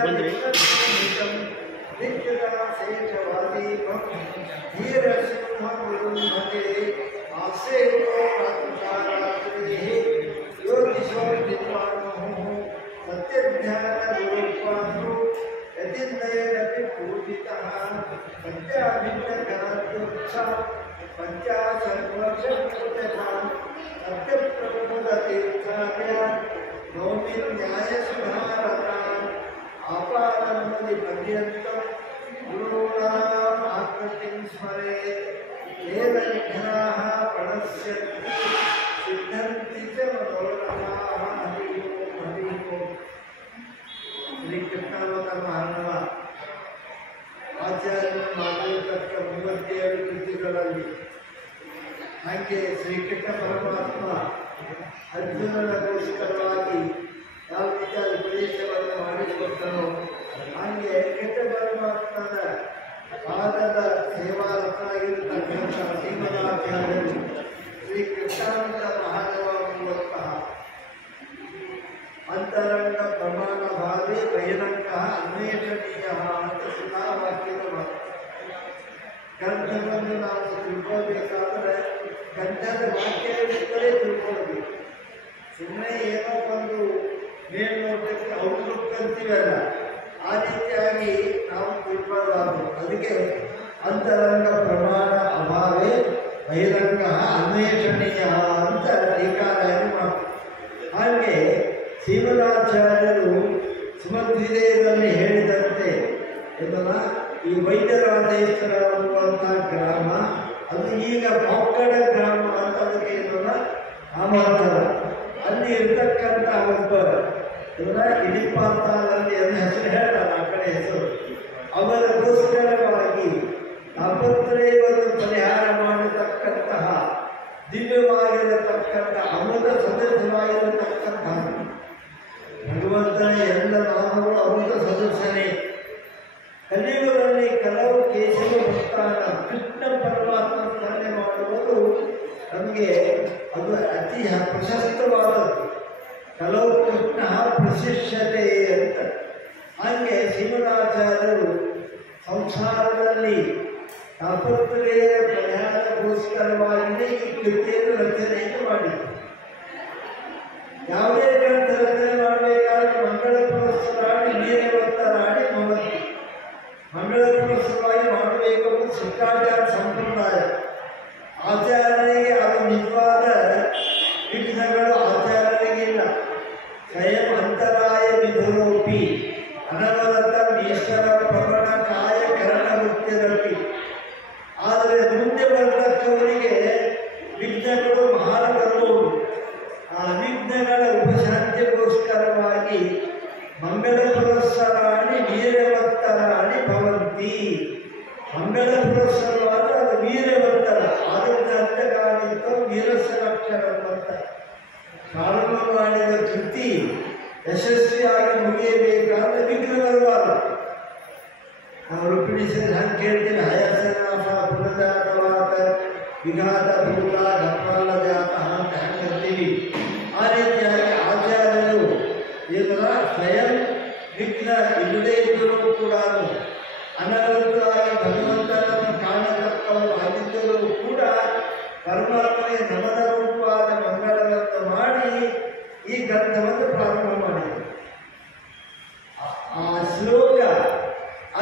ಬಂದ್ರಿ शेषवादीपं धीरसिंहगुरुमते आसेतो प्रातुषारात्रिः योगिशो विद्वान्मुहुः सत्यध्यानगुरुपादो यतिन्दयेनपि पूजितः पञ्चाभिन्नगणात्योत्सव पञ्चाशद्वर्षपूजतां सत्यप्रबोधतीर्थाय नौमि न्यायसुधारताम् आपादमदिपर्यन्तं गुरूणाम् आकृतिं स्मरेत् तेन विघ्नाः प्रणश्यन्ति सिद्ध्यन्ति च मनोरथाः। हरि ओम् हरि ओम्। ಶ್ರೀ ಕೃಷ್ಣಾವತಾರ ಮಹಾನವ ಆಚಾರ್ಯರು ಮಾಡಿರತಕ್ಕ 37 ಕೃತಿಗಳಲ್ಲಿ ಹಾಗೆ ಶ್ರೀಕೃಷ್ಣ ಪರಮಾತ್ಮ ಅರ್ಜುನನಿಗೋಸ್ಕರವಾಗಿ ಯಾವ ರೀತಿಯ ಉಪದೇಶವನ್ನು ಮಾಡಿಕೊಟ್ಟನೋ ಹಾಗೆ ಕೃಷ್ಣ ಪರಮಾತ್ಮನ ಪಾದದ ಸೇವಾರತರಾಗಿರತಕ್ಕಂಥ ಶ್ರೀಮದಾಚಾರ್ಯರು ಶ್ರೀ ಕೃಷ್ಣಾವತಾರ ಮಹಾನವ ಮೂಲತಃ ಅಂತರಂಗ ಪ್ರಮಾಣ ಭಾವೇ ಬಹಿರಂಗ ಅನ್ವೇಷಣೀಯ ಅಂತ ಸುಧಾವಾಕ್ಯದ ಮಾತು. ಗ್ರಂಥವನ್ನು ನಾವು ತಿಳ್ಕೋಬೇಕಾದ್ರೆ ಗ್ರಂಥದ ವಾಕ್ಯವಿದ್ದರೆ ತಿಳ್ಕೊಳ್ಬೇಕು. ಸುಮ್ಮನೆ ಏನೋ ಒಂದು ಮೇಲ್ನೋಟಕ್ಕೆ ಔಟ್ಲುಕ್ ಅಂತೀವಲ್ಲ ಆ ರೀತಿಯಾಗಿ ನಾವು ತಿಳ್ಕೊಳ್ಳಬಾರದು. ಅದಕ್ಕೆ ಅಂತರಂಗ ಪ್ರಮಾಣ ಅಭಾವೇ ಬಹಿರಂಗ ಅನ್ವೇಷಣೀಯ ಅಂತ ಟೀಕಾರಾಯರು ಮಾಡ್ತಾರೆ. ಹಾಗೆ ಶ್ರೀಮದಾಚಾರ್ಯರು ಸುಮಧ್ವಿಜಯದಲ್ಲಿ ಹೇಳಿದಂತೆ ಎಂದಲ್ಲ ಈ ವೈದ್ಯರಾಜೇಶ್ವರ ಅನ್ನುವಂಥ ಗ್ರಾಮ ಅದು ಈಗ ಮಕ್ಕಳ ಗ್ರಾಮ ಅಂತ ಅದಕ್ಕೆ ಏನಲ್ಲ ನಾಮಾಂತರ. ಅಲ್ಲಿ ಇರ್ತಕ್ಕಂಥ ಒಬ್ಬ ಇಡಿಪಾತಾಲಲ್ಲಿ ಅದನ್ನ ಹೆಸರು ಹೇಳ್ತಾರೆ ಆ ಕಡೆ ಹೆಸರು. ಅವರಿಗೋಸ್ಕರವಾಗಿ ತಾಪತ್ರಯವನ್ನು ಪರಿಹಾರ ಮಾಡತಕ್ಕಂತಹ ದಿವ್ಯವಾಗಿರತಕ್ಕಂಥ ಅಮೃತ ಸದಸ್ಯವಾಗಿರತಕ್ಕಂತಹ ಭಗವಂತನ ಎಲ್ಲ ನಾಮಗಳು ಅಮೃತ ಸದಸ್ಯನೇ. ಕಲಿಯುಗದಲ್ಲಿ ಕೆಲವು ಕೇಶವ ಭಕ್ತಾನ ಕೃಷ್ಣ ಪರಮಾತ್ಮ ಸ್ಮರಣೆ ಮಾಡುವುದು ನಮಗೆ ಅದು ಅತಿ ಪ್ರಶಸ್ತವಾದದ್ದು. ಕೆಲವು ಕೃಷ್ಣ ಪ್ರಶಿಷ್ಯತೆ ಅಂತ. ಹಾಗೆ ಶ್ರೀಮದಾಚಾರ್ಯರು ಸಂಸಾರದಲ್ಲಿ ತಾಪತ್ರಯ ಪರಿಹಾರಕ್ಕೋಸ್ಕರವಾಗಿಯೇ ಈ ಕೃತಿಯನ್ನು ರಚನೆಯನ್ನು ಮಾಡಿದರು. ಯಾವುದೇ ಗ್ರಂಥ ರಚನೆ ಮಾಡಬೇಕಾದ್ರೆ ಮಂಗಳ ಪುರಸ್ಸರಾಡಿ ನೀರವತ್ತರಾಡಿ ಮಮತಿ ಮಂಗಳ ಪುರಸ್ಸರವಾಗಿ ಮಾಡಬೇಕೆಂಬುದು ಶಿಷ್ಟಾಚಾರ ಸಂಪ್ರದಾಯ. ಆಚಾರ್ಯರಿಗೆ ಅದು ನಿಜವಾದ ವಿಘ್ನಗಳು ಆಚಾರ್ಯರಿಗಿಲ್ಲ. ಸ್ವಯಂ ಅಂತರಾಯ ವಿಧುರೋಪಿ ಅನವರತ ಈಶ್ವರ ಪ್ರವಣ ಕಾಯ ಕರಣ ವೃತ್ತಿರಪಿ. ಆದರೆ ಮುಂದೆ ಬರತಕ್ಕವರಿಗೆ ವಿಘ್ನಗಳು ಮಹಾನ ಬರುವುದು. ಆ ವಿಘ್ನಗಳ ಉಪಶಾಂತಿಗೋಸ್ಕರವಾಗಿ ಮಂಗಳ ಪುರಸ್ಸರಾಣಿ ವೀರ್ಯವತ್ತರಾಣಿ ಭವಂತಿ. ಮಂಗಳ ಪುರಸ್ಸರವಾದ ಅದು ವೀರ್ಯವತ್ತರ ಆದರಿಂದ ಅಂತ್ಯಕಾಲಿಕ ವೀರಸರಕ್ಷರ ಅಂತ ಪ್ರಾರಂಭ ಮಾಡಿದ ಕೃತಿ ಯಶಸ್ವಿಯಾಗಿ ಮುಗಿಯಬೇಕಾದ್ರೆ ವಿಘ್ನ ಬರಬಾರದು. ನಾವು ರುಕ್ಮಿಣೀಶ್ವರ ಹಂಗೆ ಕೇಳ್ತೀವಿ ಹಯಸನಾಥ ಪುನಜಾತವಾದ ವಿಘಾತ ಭೂತ ಘಟ್ಪಾಲ ಜಾತ ಅಂತ ಹಂಗೆ ಅಂತೀವಿ. ಆ ರೀತಿಯಾಗಿ ಆಚಾರ್ಯರು ಇದರ ಸ್ವಯಂ ವಿಘ್ನ ಇಲ್ಲದೇ ಇದ್ದರೂ ಕೂಡ ಅನವೃತವಾಗಿ ಭಗವಂತನನ್ನು ಕಾಣತಕ್ಕವರು ಆಗಿದ್ದರೂ ಕೂಡ ಪರಮಾತ್ಮನಿಗೆ ನಮನ ರೂಪವಾದ ಮಂಗಳವನ್ನು ಮಾಡಿ ಈ ಗ್ರಂಥವನ್ನು ಪ್ರಾರಂಭ ಮಾಡಿದರು. ಆ ಶ್ಲೋಕ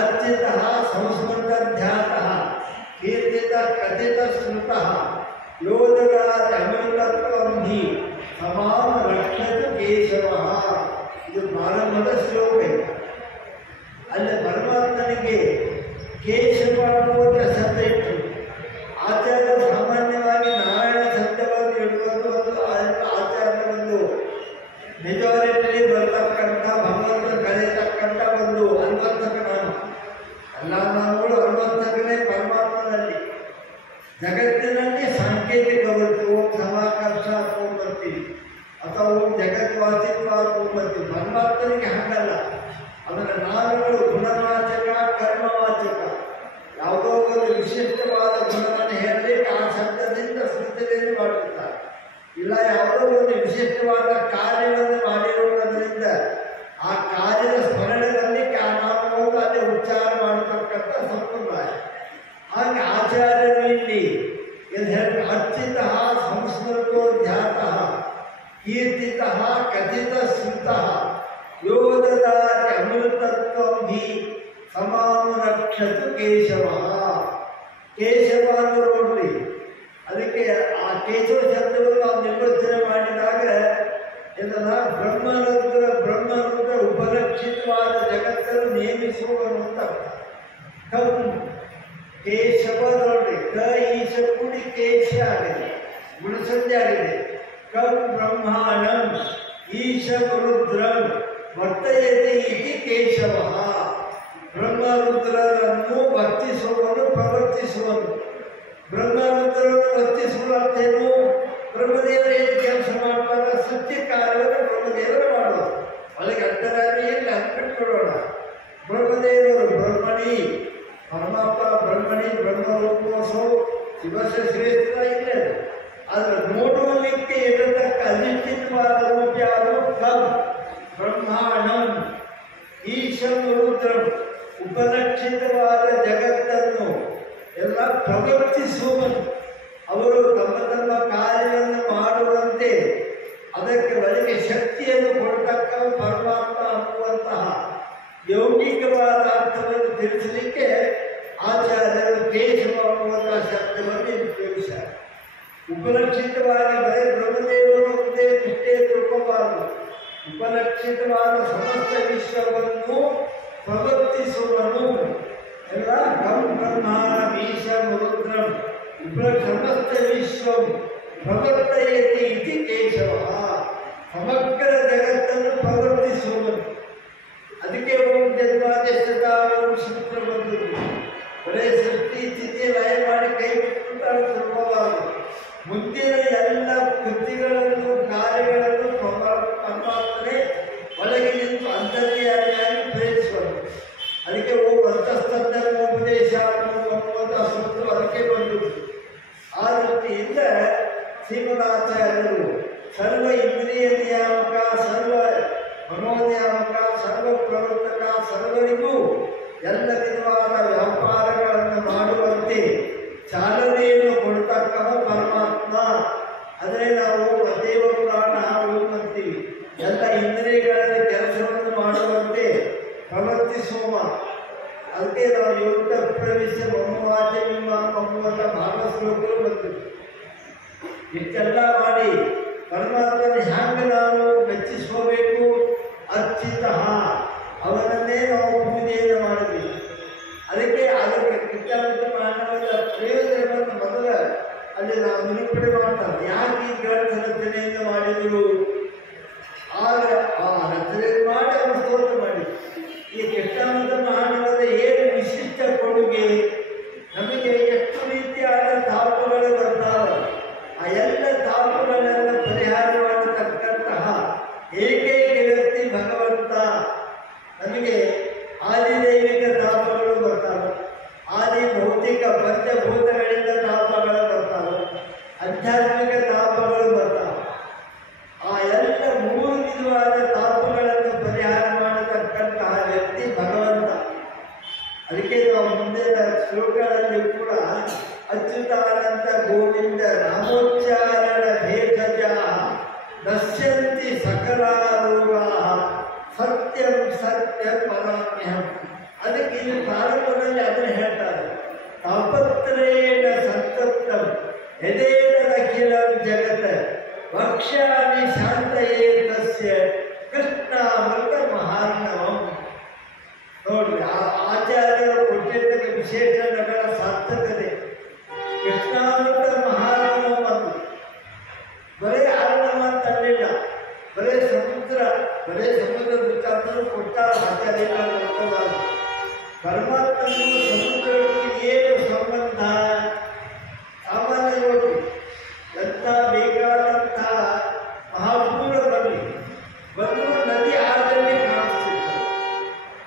ಅರ್ಚಿತ ಸಂಸ್ಮೃತ ಧ್ಯಾತ ಕೀರ್ತಿತ ಕಥಿತ ಸ್ಮೃತ ಯೋಧರಾಜ ಅಮೃತತ್ವಂಹಿ ಸಮಾನ ರಕ್ಷತ ಕೇಶವ. ಇದು ಪ್ರಾರಂಭದ ಶ್ಲೋಕ. ಅಲ್ಲಿ ಪರಮಾತ್ಮನಿಗೆ ಕೇಶವ ಅನ್ನುವ ಶಬ್ದ ಇಟ್ಟು ಆಚಾರ್ಯ ಸಾಮಾನ್ಯವಾಗಿ ನಾರಾಯಣ ಶಬ್ದವನ್ನು ಇಡುವುದು ಒಂದು ಆಚಾರ್ಯ ಒಂದು ಮೆಜಾರಿಟಿ ಬರ್ತಕ್ಕಂಥ ಭಗವಂತ ಕಳೆಯತಕ್ಕಂಥ ಒಂದು ಅನ್ವರ್ಥಕ ನಾಮ. ಎಲ್ಲ ನಾಮಗಳು ಅನ್ವರ್ಥಕನೇ ಪರಮಾತ್ಮನಲ್ಲಿ. ಜಗತ್ತಿನಲ್ಲಿ ಸಾಂಕೇತಿಕ ಬರುತ್ತೆ. ಓಂ ಸಮಾಕರ್ಷ ಓಂ ಬರ್ತೀವಿ ಅಥವಾ ಓಂ ಜಗದ್ವಾಸಿತ್ವ ಓಂ ಬರ್ತೀವಿ. ಪರಮಾತ್ಮನಿಗೆ ಹಾಗಲ್ಲ. ಅದರ ನಾಮಗಳು ಗುಣವಾಚಕ ಕರ್ಮವಾಚಕ. ಯಾವುದೋ ಒಂದು ವಿಶಿಷ್ಟವಾದ ಗುಣವನ್ನು ಹೇಳಲಿಕ್ಕೆ ಆ ಶಬ್ದದಿಂದ ಸೃಷ್ಟಿಯನ್ನು ಮಾಡುತ್ತಾರೆ. ಇಲ್ಲ ಯಾವುದೋ ಒಂದು ವಿಶಿಷ್ಟವಾದ ಕಾರ್ಯವನ್ನು ಮಾಡಿರುವುದರಿಂದ ಆ ಕಾರ್ಯದ ಸ್ಮರಣೆ ಬರಲಿಕ್ಕೆ ಆ ನಾಮವನ್ನು ಅದೇ ಉಚ್ಚಾರ ಮಾಡತಕ್ಕಂಥ ಹಾಗೆ ಆಚಾರ್ಯರು ಇಲ್ಲಿ ಎಂದು ಹೇಳಿ ಅರ್ಚಿತಃ ಸಂಸ್ಮೃತೋ ಧ್ಯಾತಃ ಕೀರ್ತಿತಃ ಕಥಿತ ಶ್ರುತಃ ಯೋದದಾತಿ ಅಮೃತತ್ವಂ ಹಿ ಸಮಾನುರಕ್ಷತು ಕೇಶವ. ಕೇಶವ ಅಂದ್ರೆ ನೋಡ್ರಿ, ಅದಕ್ಕೆ ಆ ಕೇಶವ ಶಬ್ದವನ್ನು ನಾವು ನಿರ್ವಚನೆ ಮಾಡಿದಾಗ ಇದನ್ನ ಬ್ರಹ್ಮರುದ್ರ ಉಪಲಕ್ಷಿತವಾದ ಜಗತ್ತನ್ನು ನೇಮಿಸುವನು ಅಂತ. ಕೇಶವ ನೋಡ್ರಿ, ಕ ಈಶ ಕೂಡಿ ಕೇಶ ಆಗಿದೆ, ಗುಣಸಂಧಿ ಆಗಿದೆ. ಕಂ ಬ್ರಹ್ಮಾಣಂ ಈಶ ರುದ್ರಂ ವರ್ತಯತಿ ಇತಿ ಕೇಶವ. ಬ್ರಹ್ಮರುದ್ರರನ್ನು ವರ್ತಿಸುವನು, ಪ್ರವರ್ತಿಸುವನು. ಬ್ರಹ್ಮರುದ್ರರನ್ನು ವರ್ತಿಸುವ ಅರ್ಥೇನು? ಬ್ರಹ್ಮದೇವರು ಏನು ಕೆಲಸ ಮಾಡ್ತಾರೆ? ಸತ್ಯ ಕಾರ್ಯವನ್ನು ಬ್ರಹ್ಮದೇವರು ಮಾಡೋದು. ಒಳಗೆ ಅಂತರಾಗಿ ಇಲ್ಲ ಅಂದ್ಬಿಟ್ಕೊಳ್ಳೋಣ. ಬ್ರಹ್ಮದೇವರು ಬ್ರಹ್ಮಣಿ, ಪರಮಾತ್ಮ ಬ್ರಹ್ಮಣಿ, ಬ್ರಹ್ಮರೂಪೋಸೋ ಶಿವಸ ಶ್ರೇಷ್ಠ ಇಲ್ಲ. ಆದರೆ ನೋಡುವಲಿಕ್ಕೆ ಇರತಕ್ಕ ಅನಿಶ್ಚಿತವಾದ ರೂಪ ಯಾವುದು? ಕಂ ಬ್ರಹ್ಮಾಣಂ ಈಶಂ ರುದ್ರಂ ಉಪಲಕ್ಷಿತವಾದ ಜಗತ್ತನ್ನು ಎಲ್ಲ ಪ್ರವರ್ತಿಸುವನು. ಅವರು ತಮ್ಮ ತಮ್ಮ ಕಾರ್ಯವನ್ನು ಮಾಡುವಂತೆ ಅದಕ್ಕೆ ಒಳಗೆ ಶಕ್ತಿಯನ್ನು ಕೊಡತಕ್ಕ ಪರಮಾತ್ಮ ಅನ್ನುವಂತಹ ಯೌಗಿಕವಾದ ಅರ್ಥವನ್ನು ತಿಳಿಸಲಿಕ್ಕೆ ಆಚಾರ್ಯರು ಕೇಶವ ಅನ್ನುವಂತಹ ಶಬ್ದವನ್ನು ಉಪಯೋಗಿಸಿದ್ದಾರೆ. ಉಪಲಕ್ಷಿತವಾಗಿ ಬರೀ ಬ್ರಹ್ಮದೇವರು ಒಂದೇ ಇಷ್ಟೇ ತಿಳ್ಕೋಬಾರದು. ಉಪಲಕ್ಷಿತವಾದ ಸಮಸ್ತ ವಿಶ್ವವನ್ನು ಪ್ರವರ್ತಿಸುವನು. ಎಲ್ಲ ಕಂ ಬ್ರಹ್ಮ ಈಶಂ ರುದ್ರಂ ಸಮಸ್ತ ವಿಶ್ವಂ ಪ್ರವರ್ತಯತಿ ಇತಿ ಕೇಶವ. ಸಮಗ್ರ ಜಗತ್ತನ್ನು ಪ್ರವರ್ತಿಸುವನು. ಅದಕ್ಕೆ ಓಂ ಜನ್ಮಾದೇಶದ ಸೂತ್ರ ಬಂದದ್ದು. ಬರೇ ಸೃಷ್ಟಿ ಸ್ಥಿತಿ ಲಯ ಮಾಡಿ ಕೈ ಬಿಟ್ಟುಬಿಟ್ಟು ತಿಳ್ಕೋಬಾರದು. ಮುಂದಿನ ಎಲ್ಲ ಕೃತಿಗಳನ್ನು ಕಾರ್ಯಗಳನ್ನು ಪರಮಾತ್ಮನೇ ಒಳಗೆ ನಿಂತು ಅಂತರ್ಯಾಮಿಯಾಗಿ ಪ್ರೇರಿಸುವರು. ಅದಕ್ಕೆ ಓಂ ಅಂತಸ್ತಂಧರ್ಮೋಪದೇಶ ಅನ್ನುವಂಥ ಸೂತ್ರ ಅದಕ್ಕೆ ಬಂದದ್ದು. ಆ ದೃಷ್ಟಿಯಿಂದ ಶ್ರೀಮದಾಚಾರ್ಯರು ಸರ್ವ ಇಂದ್ರಿಯ ನಿಯಾಮಕ, ಸರ್ವ ಮನೋನಿಯಾಮಕ, ಸರ್ವ ಪ್ರವರ್ತಕ, ಸರ್ವರಿಗೂ ಎಲ್ಲ ವಿಧವಾದ ವ್ಯಾಪಾರಗಳನ್ನು ಮಾಡುವಂತೆ ಚಾಲನೆಯನ್ನು ಕೊಡ್ತಕ್ಕವ ಪರಮಾತ್ಮ. ಆದರೆ ನಾವು ಅದೇವ ಪ್ರಾಣ ಓಂ ಅಂತೀವಿ. ಎಲ್ಲ ಇಂದ್ರಿಯಗಳಲ್ಲಿ ಕೆಲಸವನ್ನು ಮಾಡುವಂತೆ ಪ್ರವರ್ತಿಸುವ. ಅದಕ್ಕೆ ನಾವು ಯೋಗ ಪ್ರವೇಶ ಮಮ್ಮವಾಚ ನಿಮ್ಮ ಮಮ್ಮುವಂಥ ಭಾವ ಶ್ಲೋಕಗಳು ಬಂದಿವೆ. ಇಷ್ಟೆಲ್ಲ ಮಾಡಿ ಪರಮಾತ್ಮನ ಹ್ಯಾಂಗ ನಾವು ಮೆಚ್ಚಿಸ್ಕೋಬೇಕು? ಅರ್ಚಿತಃ, ಅವನನ್ನೇ ನಾವು ಪೂಜೆಯನ್ನು ಮಾಡಬೇಕು. ಅದಕ್ಕೆ ಕೃತ್ಯಾವಂತ ಮಾನವದ ಪ್ರಯೋಜನವನ್ನು ಮೊದಲ ಅಲ್ಲಿ ನಾವು ನಿರೂಪಣೆ ಮಾಡ್ತಾರೆ. ಯಾಕೆ ಈ ಗ್ರಂಥ ರಚನೆಯನ್ನು ಮಾಡಿದರು? ಆಗ ಆ ರಚನೆ ಮಾಡಿ ಅವರು ಸ್ತೋತ್ರ ಮಾಡಿ ಈ ಕೃಷ್ಣಾವಂತ ಮಾನವದ ಏನು ವಿಶಿಷ್ಟ ಕೊಡುಗೆ, ನಮಗೆ ಎಷ್ಟು ರೀತಿಯಾದ ತಾಪಗಳು ಬರ್ತಾವೆ, ಆ ಎಲ್ಲ ತಾಪಗಳನ್ನು ಪರಿಹಾರ ಮಾಡತಕ್ಕಂತಹ ಏಕೈಕ ವ್ಯಕ್ತಿ ಭಗವಂತ. ನಮಗೆ ಆದಿದೈವಿಕ ತಾಪಗಳು ಬರ್ತಾವೆ, ಆದಿ ಭೌತಿಕ ಪಂಚಭೂತಗಳಿಂದ ತಾಪಗಳು ಬರ್ತಾವೆ, ಆಧ್ಯಾತ್ಮಿಕ ತಾಪಗಳು ಬರ್ತಾವೆ. ಆ ಎಲ್ಲ ಮೂರು ವಿಧವಾದ ತಾಪಗಳನ್ನು ಪರಿಹಾರ ಮಾಡತಕ್ಕಂತಹ ವ್ಯಕ್ತಿ ಭಗವಂತ. ಅದಕ್ಕೆ ನಾವು ಮುಂದಿನ ಶ್ಲೋಕಗಳಲ್ಲಿ ಕೂಡ ಅಚ್ಯುತಾನಂದ ಗೋವಿಂದ ನಾಮೋಚ್ಚಾರಣ ಭೇಷಜ ನಶ್ಯಂತಿ ಸಕಲ ರೋಗಾ ಸತ್ಯಂ ಸತ್ಯಂ ಪರಾಮ್ಯಹಂ. ಅದಕ್ಕೆ ಇಲ್ಲಿ ಪ್ರಾರಂಭದಲ್ಲಿ ಅದನ್ನು ಹೇಳ್ತಾರೆ. ತಾಪತ್ರೇಣ ಸಂತಪ್ತಂ ಯದೇತದಖಿಲಂ ಜಗತ್ ವಕ್ಷ್ಯಾಮಿ ಶಾಂತಯೇ ತಸ್ಯ ಕೃಷ್ಣಾಮೃತ ಮಹಾರ್ಣವಂ. ನೋಡ್ರಿ, ಆ ಆಚಾರ್ಯರು ಕೊಟ್ಟಿರ್ತಕ್ಕ ವಿಶೇಷಣಗಳ ಸಾರ್ಥಕತೆ. ಕೃಷ್ಣಾಮೃತ ಮಹಾರ್ಣವಂ ಅಂತ ಬರೇ ಅರ್ಣವ ಅಂತಲ್ಲಿಲ್ಲ, ಬರೇ ಸಮುದ್ರ ದೃಷ್ಟಾಂತರು ಕೊಟ್ಟ ಆಚಾರ್ಯಗಳ ಪರಮಾತ್ಮನು ಸಮುದ್ರಕ್ಕೆ ಏನು ಸಂಬಂಧ? ಸಾಮಾನ್ಯ ನೋಡಿ, ಎಂಥ ಬೇಕಾದಂತಹ ಮಹಾಪೂರ ಬಂದು ನದಿ ಆದಲ್ಲಿ ಕಾಣಿಸ್ತಿತ್ತು.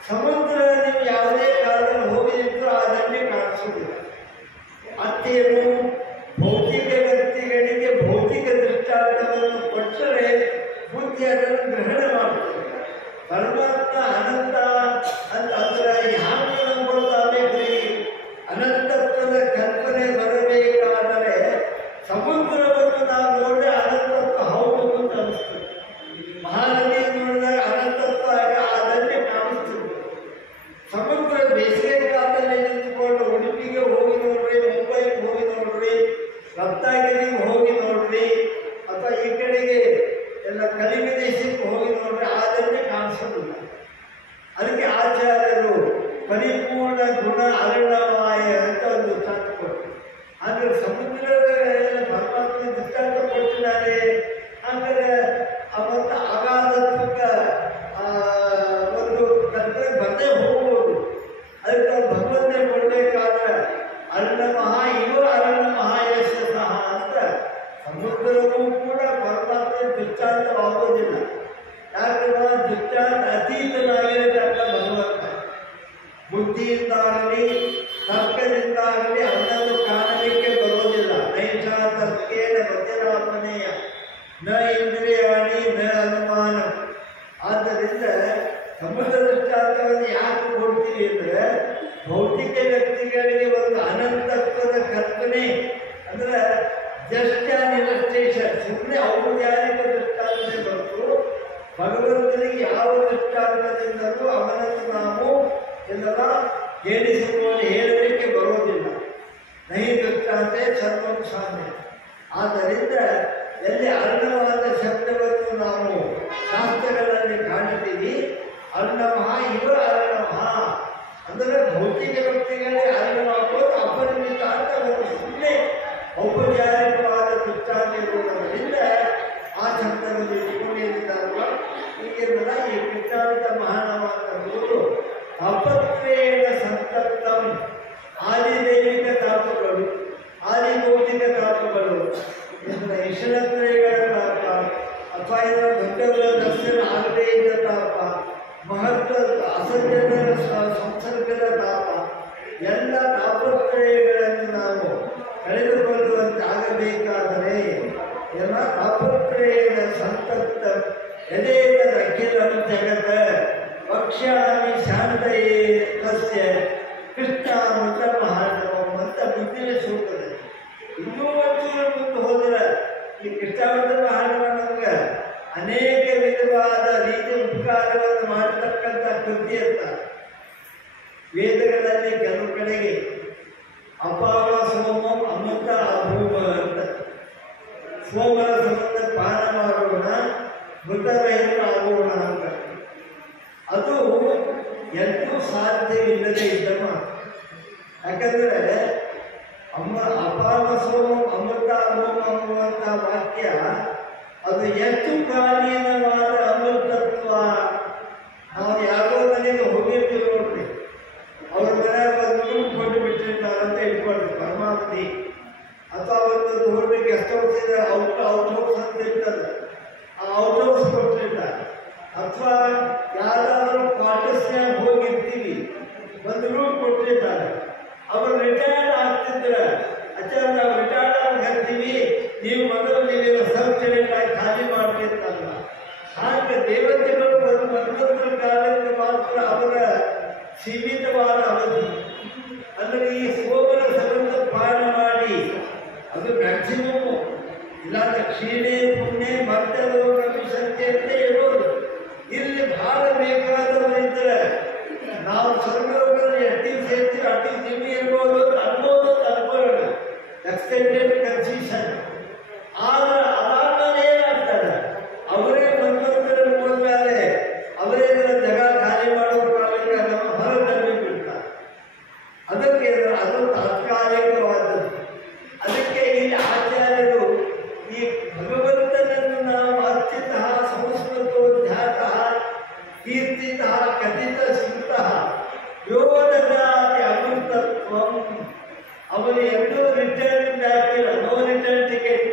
ಸಮುದ್ರ ನೀವು ಯಾವುದೇ ಕಾಲದಲ್ಲಿ ಹೋಗಿದ್ರು ಆ ದಂಡೆ ಕಾಣಿಸುವುದಿಲ್ಲ. ಅತ್ತೇನು ಭೌತಿಕ ವ್ಯಕ್ತಿಗಳಿಗೆ ಭೌತಿಕ ದೃಷ್ಟಾಂತವನ್ನು ಕೊಟ್ಟರೆ ಬುದ್ಧಿ ಅದನ್ನು ಗ್ರಹಣ ಮಾಡುತ್ತದೆ. ಪರಮಾತ್ಮ ಅನಂತ ಅಂತ ಅಂದ್ರೆ ಹ್ಯಾಂಗ ನಂಬೋದಾಗಬೇಕು ಗುಣ ಅರುಣಮಯ ಅಂತ ಒಂದು ದೃಷ್ಟಾಂತ ಕೊಟ್ಟು, ಅಂದ್ರೆ ಸಮುದ್ರದ ಪರಮಾತ್ಮ ದೃಷ್ಟಾಂತ ಕೊಟ್ಟಿದ್ದಾರೆ. ಅಂದರೆ ಅವತ್ತು ಅಗಾಧತ್ಮಕ ಒಂದು ತಂತ್ರ ಬಂದೇ ಹೋಗ್ಬೋದು. ಅದಕ್ಕೆ ನಾವು ಭಗವಂತ ಕೊಡಬೇಕಾದ್ರೆ ಅರುಣಮಃ ಇವ ಅರುಣಮಹಾಯಶ ಸಹ ಅಂತ ಸಮುದ್ರವೂ ಕೂಡ ಪರಮಾತ್ಮ ದೃಷ್ಟಾಂತವಾಗೋದಿಲ್ಲ. ಯಾಕಂದ್ರೆ ದೃಷ್ಟಾಂತ ಅತೀತನಾಗಿರತಕ್ಕ ಭಗವಂತ ಬುದ್ಧಿಯಿಂದಾಗಲಿ ತರ್ಕದಿಂದಾಗಲಿ ಅವನನ್ನು ಕಾಣಲಿಕ್ಕೆ ಬರೋದಿಲ್ಲ. ನೈಷ ತರ್ಕೇಣ ಮತಿರಾಪನೆಯ ನ ಇಂದ್ರಿಯಾಣಿ ನ ಅನುಮಾನ. ಆದ್ದರಿಂದ ಸಮುದ್ರ ದೃಷ್ಟಾಂತವನ್ನು ಯಾಕೆ ಕೊಡ್ತೀವಿ ಅಂದರೆ ಭೌತಿಕ ವ್ಯಕ್ತಿಗಳಿಗೆ ಒಂದು ಅನಂತತ್ವದ ಕಲ್ಪನೆ, ಅಂದ್ರೆ ಜಸ್ಟ್ ಆನ್ ಇಲಸ್ಟ್ರೇಷನ್, ಸುಮ್ಮನೆ ಔಪಚಾರಿಕ ದೃಷ್ಟಾಂತನೇ ಬಂತು. ಭಗವಂತನಿಗೆ ಯಾವ ದೃಷ್ಟಾಂತದಿಂದಲೂ ಅವನನ್ನು ನಾವು ಎಲ್ಲ ಹೇಳಿಸಿಕೊಂಡು ಹೇಳಲಿಕ್ಕೆ ಬರೋದಿಲ್ಲ. ನೈ ದೃಷ್ಟಾಂತೆ ಸರ್ವಂ ಸಾಮ್ಯ. ಆದ್ದರಿಂದ ಎಲ್ಲಿ ಅರ್ಣವಾದ ಶಬ್ದವನ್ನು ನಾವು ಶಾಸ್ತ್ರಗಳಲ್ಲಿ ಕಾಣುತ್ತೀವಿ, ಅರ್ಣಮಃ ಇವ ಅರ್ಣಮಃ ಅಂದರೆ ಭೌತಿಕ ವ್ಯಕ್ತಿಗಳೇ ಅರ್ಣವಾಗೋದು ಅಪರಿಮಿತ ಅಂತ ಒಂದು ಸುಮ್ಮನೆ ಔಪಚಾರಿಕವಾದ ದೃಷ್ಟಾಂತ ಇರುವುದರಿಂದ ಆ ಶಬ್ದವನ್ನು ಇಟ್ಕೊಂಡಿದ್ದಾರಲ್ಲ. ಈಗಿನ ಈ ಕೃಷ್ಣಾಂತ ಮಹಾನವ ಅಂತಂದು ತಾಪತ್ರೇಣ ಸಂತಪ್ತಂ, ಆದಿದೈವಿಕ ತಾಪಗಳು, ಆದಿಭೌತಿಕ ತಾಪಗಳು, ಈಶ್ವರತ್ರಯಗಳ ತಾಪ ಅಥವಾ ಇದರ ದೊಡ್ಡವರ ದರ್ಶನ ಆಗದೇ ಇದ್ದ ತಾಪ, ಮಹತ್ವ ಅಸಜ್ಜನ ಸಂಸರ್ಗದ ತಾಪ, ಎಲ್ಲ ತಾಪತ್ರಯಗಳನ್ನು ನಾವು ಕಳೆದುಕೊಳ್ಳುವಂತೆ ಆಗಬೇಕಾದರೆ ಎಲ್ಲ ತಾಪತ್ರಯದ ಸಂತಪ್ತ ಯದೇತ ಅಖಿಲಂ ಜಗತ ವಕ್ಷ್ಯಾಮಿ ಶಾಂತಯೇ ತಸ್ಯ ಕೃಷ್ಣಾಮೃತ ಮಹಾನವಂ ಅಂತ ಮುಂದಿನ ಸೂತ್ರದಲ್ಲಿ. ಇನ್ನೂ ಒಂಚೂರು ಮುಂದೆ ಹೋದರೆ ಈ ಕೃಷ್ಣಾಮೃತ ಮಹಾನವ ನಮ್ಗೆ ಅನೇಕ ವಿಧವಾದ ರೀತಿಯ ಉಪಕಾರವನ್ನು ಮಾಡತಕ್ಕಂಥ ಕೃತಿ ಅಂತ. ವೇದಗಳಲ್ಲಿ ಕೆಲವು ಕಡೆಗೆ ಅಪಾವ ಸೋಮಂ ಅಮೃತ ಅಭೂಮ ಅಂತ, ಸೋಮರ ಸಂಬಂಧ ಪಾನ ಮಾಡೋಣ, ಮೃತರಹಿತ ಆಗೋಣ ಅಂತ. ಅದು ಎಂದೂ ಸಾಧ್ಯವಿಲ್ಲದೆ ಇದ್ದ ಮಾತು. ಯಾಕಂದರೆ ಅಪಾವ ಸೋಮಂ ಅಮೃತ ಅಭೂಮ ಅನ್ನುವಂಥ ವಾಕ್ಯ ಅದು ಎಷ್ಟು ಕಾಲೀನವಾದ ಅಮೃತತ್ವ. ನಾವು ಯಾರೋ ಮನೆಗೆ ಹೋಗಿರ್ತೀವಿ ನೋಡ್ರಿ, ಅವ್ರ ಮನೆ ಬಂದು ಕೊಟ್ಟು ಬಿಟ್ಟಿರ್ತಾರಂತ ಇಟ್ಕೊಳ್ರಿ ಪರಮಾವಧಿ, ಅಥವಾ ಒಂದು ದೊಡ್ಡ ಗೆಸ್ಟ್ ಹೌಸ್ ಇದೆ, ಔಟ್ ಹೌಸ್ ಅಂತ ಇರ್ತದೆ, ಆ ಔಟ್ ಹೌಸ್ ಕೊಟ್ಟಿರ್ತಾರೆ. ಅಥವಾ ಯಾರಾದರೂ ಕ್ವಾರ್ಟರ್ಸ್ನಾಗ ಹೋಗಿರ್ತೀವಿ, ಒಂದು ರೂಮ್ ಕೊಟ್ಟಿರ್ತಾರೆ. ಅವರು ರಿಟೈರ್ಡ್ ಆಗ್ತಿದ್ರೆ ಅಚ್ಚಾರ ನಾವು ರಿಟೈರ್ಡ್ ಆಗಿ ಹೇಳ್ತೀವಿ, ನೀವು ಮೊದಲು ನೀವೆಲ್ಲ ಸಬ್ಸಿಡೆಂಟಾಗಿ ಖಾಲಿ ಮಾಡ್ತಿರ್ತಲ್ಲ. ಹಾಗೆ ದೇವತೆಗಳು ಬಂದಂತರ ಕಾಲಕ್ಕೆ ಮಾತ್ರ ಅವರ ಸೀಮಿತವಾದ ಅವಧಿ. ಅಂದರೆ ಈ ಸೋಮರ ಸಂಬಂಧ ಪಾಲನೆ ಮಾಡಿ ಅದು ಮ್ಯಾಕ್ಸಿಮಮ್, ಇಲ್ಲಾಂದ್ರೆ ಕ್ಷೀಣೆ ಪುಣ್ಯ ಮತ್ತೆ ಸಂಖ್ಯೆ ಅಂತ ಇರೋದು. ಇಲ್ಲಿ ಬಹಳ ಬೇಕಾದವರಿದ್ದರೆ ನಾವು ಸ್ವರ್ಗದಲ್ಲಿ ಅಟ್ಟಿ ಸೇರ್ತೀವಿ, ಅಟ್ಟಿ ತಿಂಡಿ ಇರ್ಬೋದು ಅನ್ಬೋದು ಅನ್ಕೊಳ್ಳೋಣ, ಎಕ್ಸ್ಟೆಂಡೆಡ್ ಕನ್ಸಿಷನ್. ಆದರೆ ಅದಾದ್ಮೇಲೆ ಏನಾಗ್ತದೆ, ಅವರೇ ಒಂದೊಂದರಲ್ಲಿ ಹೋದ್ಮೇಲೆ ಅವರೇ ಜಗ ಖಾಲಿ ಮಾಡೋ ಕಾಲಕ್ಕೆ ಅದನ್ನು ಹೊರತಂದು ಬಿಡ್ತಾರೆ. ಅದಕ್ಕೆ ಅದು ತಾತ್ಕಾಲಿಕವಾದದ್ದು. ಅದಕ್ಕೆ ಇಲ್ಲಿ ಆಚಾರ್ಯರು ಈ ಭಗವಂತನನ್ನು ನಾವು ಅರ್ಚಿತಃ ಸಂಸ್ಕೃತೋಧ್ಯಾತಃ ಕೀರ್ತಿತಃ ಕಥಿತ ಸಿಕ್ತಃ ಯೋ ದದಾತಿ ಅಮೃತತ್ವಂ, ಅವನು ಎಂದೂ ರಿಟರ್ನ್ ಹಾಕಿಲ್ಲ, ನೋ ರಿಟರ್ನ್ ಟಿಕೆಟ್.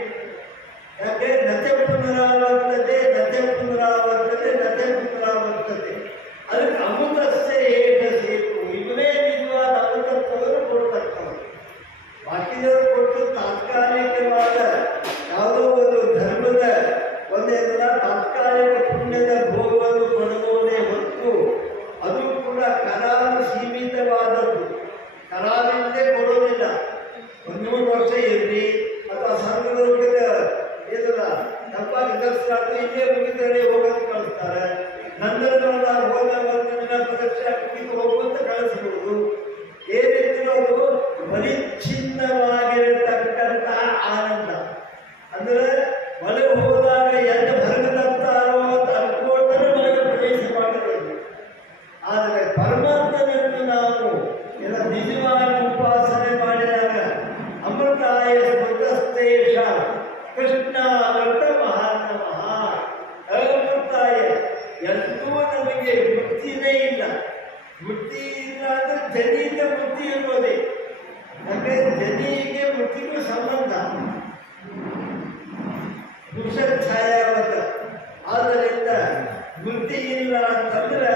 ಯಾಕೆ ನತೆ ಪುನರಾವರ್ತತೆ ನತೆ ಪುನರಾವರ್ತತೆ ನತೆ ಪುನರಾವರ್ತತೆ. ಅದಕ್ಕೆ ಅಮೃತಸ್ಸೆ ಏಕ ಸೇತು, ಇವನೇ ನಿಜವಾದ ಅಮೃತತ್ವವನ್ನು ಕೊಡ್ತಕ್ಕವರು. ಬಾಕಿದವರು ಕೊಟ್ಟು ತಾತ್ಕಾಲಿಕವಾದ ಯಾವುದೋ ಒಂದು ಧರ್ಮದ ಒಂದೇನ ತಾತ್ಕಾಲಿಕ ಪುಣ್ಯದ ಭೋಗವನ್ನು ಕೊಡಬಹುದೇ ಹೊತ್ತು ಅದು ಕೂಡ ಕಲಾನು ಸೀಮಿತವಾದದ್ದು. ಕಲಾವಿಂದೇ ಕೊಡೋದಿಲ್ಲ. 100 ವರ್ಷ ಇರಲಿ ಅಥವಾ ಸರ್ವಲೋಕದ ಇದರ ತಪ್ಪಾಗಿ ದರ್ಶನ ಇಲ್ಲೇ ವೃತ್ತಿ ಇರ್ಬೋದೇ. ಯಾಕೆ ಜನಿಗೆ ವೃತ್ತಿಗೂ ಸಂಬಂಧ ಛಾಯಾವತ. ಆದ್ದರಿಂದ ವೃತ್ತಿ ಇಲ್ಲ ಅಂತಂದ್ರೆ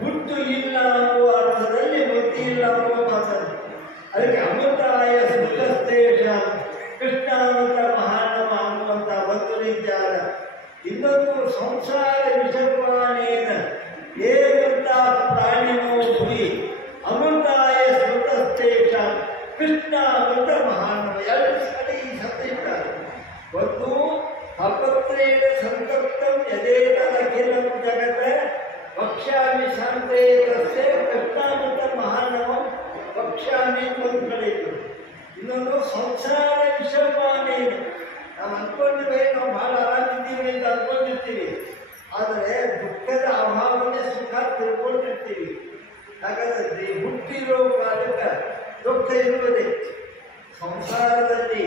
ಹುಟ್ಟು ಇಲ್ಲ ಅನ್ನುವ ಅರ್ಥದಲ್ಲಿ ವೃತ್ತಿ ಇಲ್ಲ ಅನ್ನುವ ಮಾತನ್ನು. ಅದಕ್ಕೆ ಅಮೃತಾಯ ಸ್ಮೃತಸ್ತೇಷ ಕೃಷ್ಣಾಮೃತ ಮಹಾನಮ ಅನ್ನುವಂಥ ಒಂದು ವಿಚಾರ. ಇನ್ನೊಂದು ಸಂಸಾರ ವಿಷಪಾನೇನ ಏವಂತ ಪ್ರಾಣಿನೋ ಭುವಿ ಅಮೃತಾಯ ಸ್ಮೃತಸ್ತೇಷ ಕೃಷ್ಣಾಮೃತ ಮಹಾನಮ. ಎರಡು ಸರಿ ಈ ಶಬ್ದ ಇದ್ದಾರೆ. ಒಂದು ಅಪತ್ರೇಣ ಸಂತಪ್ತಂ ಯದೇತದಖಿಲಂ ಜಗತ ವಕ್ಷ್ಯಾಮಿ ಶಾಂತೇ ತಸ್ಯ ಕೃಷ್ಣಾಮೃತ ಮಹಾನವಂ ವಕ್ಷ್ಯಾಮಿ ಒಂದು ಕಡೆ ಇತ್ತು. ಇನ್ನೊಂದು ಸಂಸಾರ ವಿಷಪಾನೇ. ನಾವು ಅಂದ್ಕೊಂಡಿದ್ದೇವೆ ನಾವು ಬಹಳ ಆರಾಮಿದ್ದೀವಿ ಅಂತ ಅಂದ್ಕೊಂಡಿರ್ತೀವಿ. ಆದರೆ ದುಃಖದ ಅಭಾವನೆ ಸುಖ ತಿಳ್ಕೊಂಡಿರ್ತೀವಿ. ಹಾಗಾದ್ರೆ ಹುಟ್ಟಿರೋ ಕಾಲಕ್ಕೆ ದುಃಖ ಇರುವುದೇ. ಸಂಸಾರದಲ್ಲಿ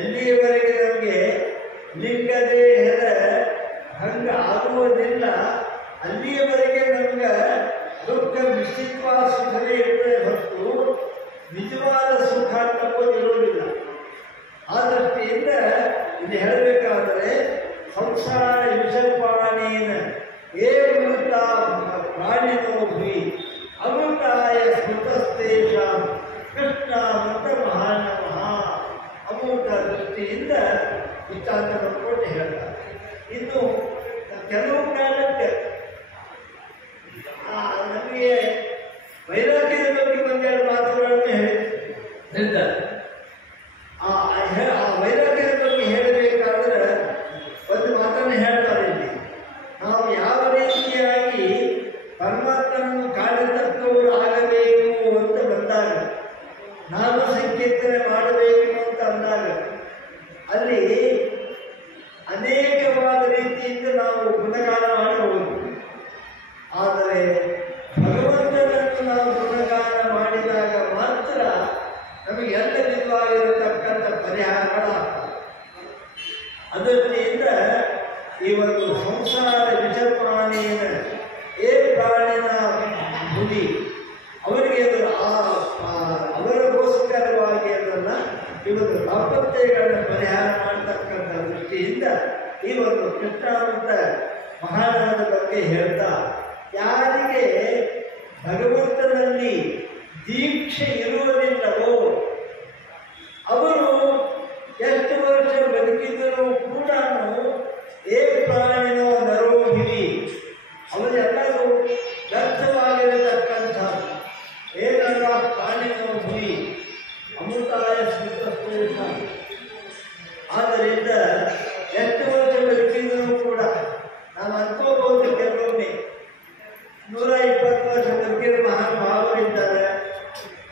ಎಲ್ಲಿಯವರೆಗೆ ನಮಗೆ ಲಿಂಗದೇಹದ ಹಂಗ ಆಗುವುದಿಲ್ಲ ಅಲ್ಲಿಯವರೆಗೆ ನಮ್ಗೆ ದುಃಖ ಮಿಶ್ರಿತ್ವ ಸುಖವೇ ಇರ್ತದೆ ಹೊರತು ನಿಜವಾದ ಸುಖ ತಪ್ಪೋದಿರುವುದಿಲ್ಲ. ಆ ದೃಷ್ಟಿಯಿಂದ ಇಲ್ಲಿ ಹೇಳಬೇಕಾದರೆ ಸಂಸಾರ ವಿಷಪಾನೇನ ಏಮೃತ ಪ್ರಾಣಿನೋ ಭುವಿ ಅಮೃತಾಯ ಸ್ಮೃತಸ್ತೇಷ ಕೃಷ್ಣಾಮೃತ ಮಹಾನಮಃ. ಅಮೃತ ದೃಷ್ಟಿಯಿಂದ ವಿಚಾರವನ್ನು ಕೊಟ್ಟು ಹೇಳ್ತಾರೆ. ಇನ್ನು ಕೆಲವು ಕಾಲಕ್ಕೆ ನಮಗೆ ವೈರಾಗ್ಯದ ಬಗ್ಗೆ ಒಂದೆರಡು ಮಾತುಗಳನ್ನು ಹೇಳ್ತಾರೆ. ಆ ವೈರಾಗ್ಯದ ಬಗ್ಗೆ ಹೇಳಬೇಕಾದ್ರೆ ಒಂದು ಮಾತನ್ನು ಹೇಳ್ತಾರೆ. ಇಲ್ಲಿ ನಾವು ಯಾವ ರೀತಿಯಾಗಿ ಪರಮಾತ್ಮನನ್ನು ಕಾಣತಕ್ಕವರು ಆಗಬೇಕು ಅಂತ ಬಂದಾಗ, ನಾಮ ಸಂಕೀರ್ತನೆ ಮಾಡಬೇಕು ಅಂತ ಅಂದಾಗ ಅಲ್ಲಿ ಅನೇಕವಾದ ರೀತಿಯಿಂದ ನಾವು ಗುಣಗಾನ ಮಾಡಬಹುದು. ಆದರೆ ಭಗವಂತನನ್ನು ನಾವು ಗುಣಗಾನ ಮಾಡಿದಾಗ ಮಾತ್ರ ನಮಗೆ ಎಲ್ಲ ವಿಧವಾಗಿರತಕ್ಕಂಥ ಪರಿಹಾರಗಳಾಗ್ತವೆ. ಅದರಿಂದ ಈ ಒಂದು ಸಂಸಾರ ವಿಷಪ್ರಾಣಿಯನ ಪ್ರಾಣಿನ ಹುಲಿ ಅವರಿಗೆ ಅವರಿಗೋಸ್ಕರವಾಗಿ ಅದನ್ನು ಇವತ್ತು ದಾಂಪತ್ಯಗಳನ್ನು ಪರಿಹಾರ ಮಾಡತಕ್ಕಂಥ ದೃಷ್ಟಿಯಿಂದ ಈ ಒಂದು ಕೃಷ್ಣಾಮೃತ ಮಹಾನವದ ಬಗ್ಗೆ ಹೇಳ್ತಾ, ಯಾರಿಗೆ ಭಗವಂತನಲ್ಲಿ ದೀಕ್ಷೆ ಇರುವುದಿಲ್ಲವೋ ಅವರು ಎಷ್ಟು ವರ್ಷ ಬದುಕಿದರೂ ಕೂಡ ಪ್ರಾಣಿನೋ ನರೋಹಿರಿ ಅವರೆಲ್ಲರೂ ವ್ಯರ್ಥವಾಗಿರತಕ್ಕಂಥ ಏನಲ್ಲ ಪ್ರಾಣಿನೋ ಹುಲಿ ಅಮೃತಾಯ ಸ್ಮೃತಸ್ತೇಷ. ಆದ್ದರಿಂದ ಎಷ್ಟು ವರ್ಷ ಬದುಕಿದರೂ ಕೂಡ ನಾವು ಅನ್ಕೋಬಹುದು ಕೆಲವೊಮ್ಮೆ 120 ವರ್ಷ ಬದುಕಿದ ಮಹಾನುಭಾವರಿದ್ದಾರೆ,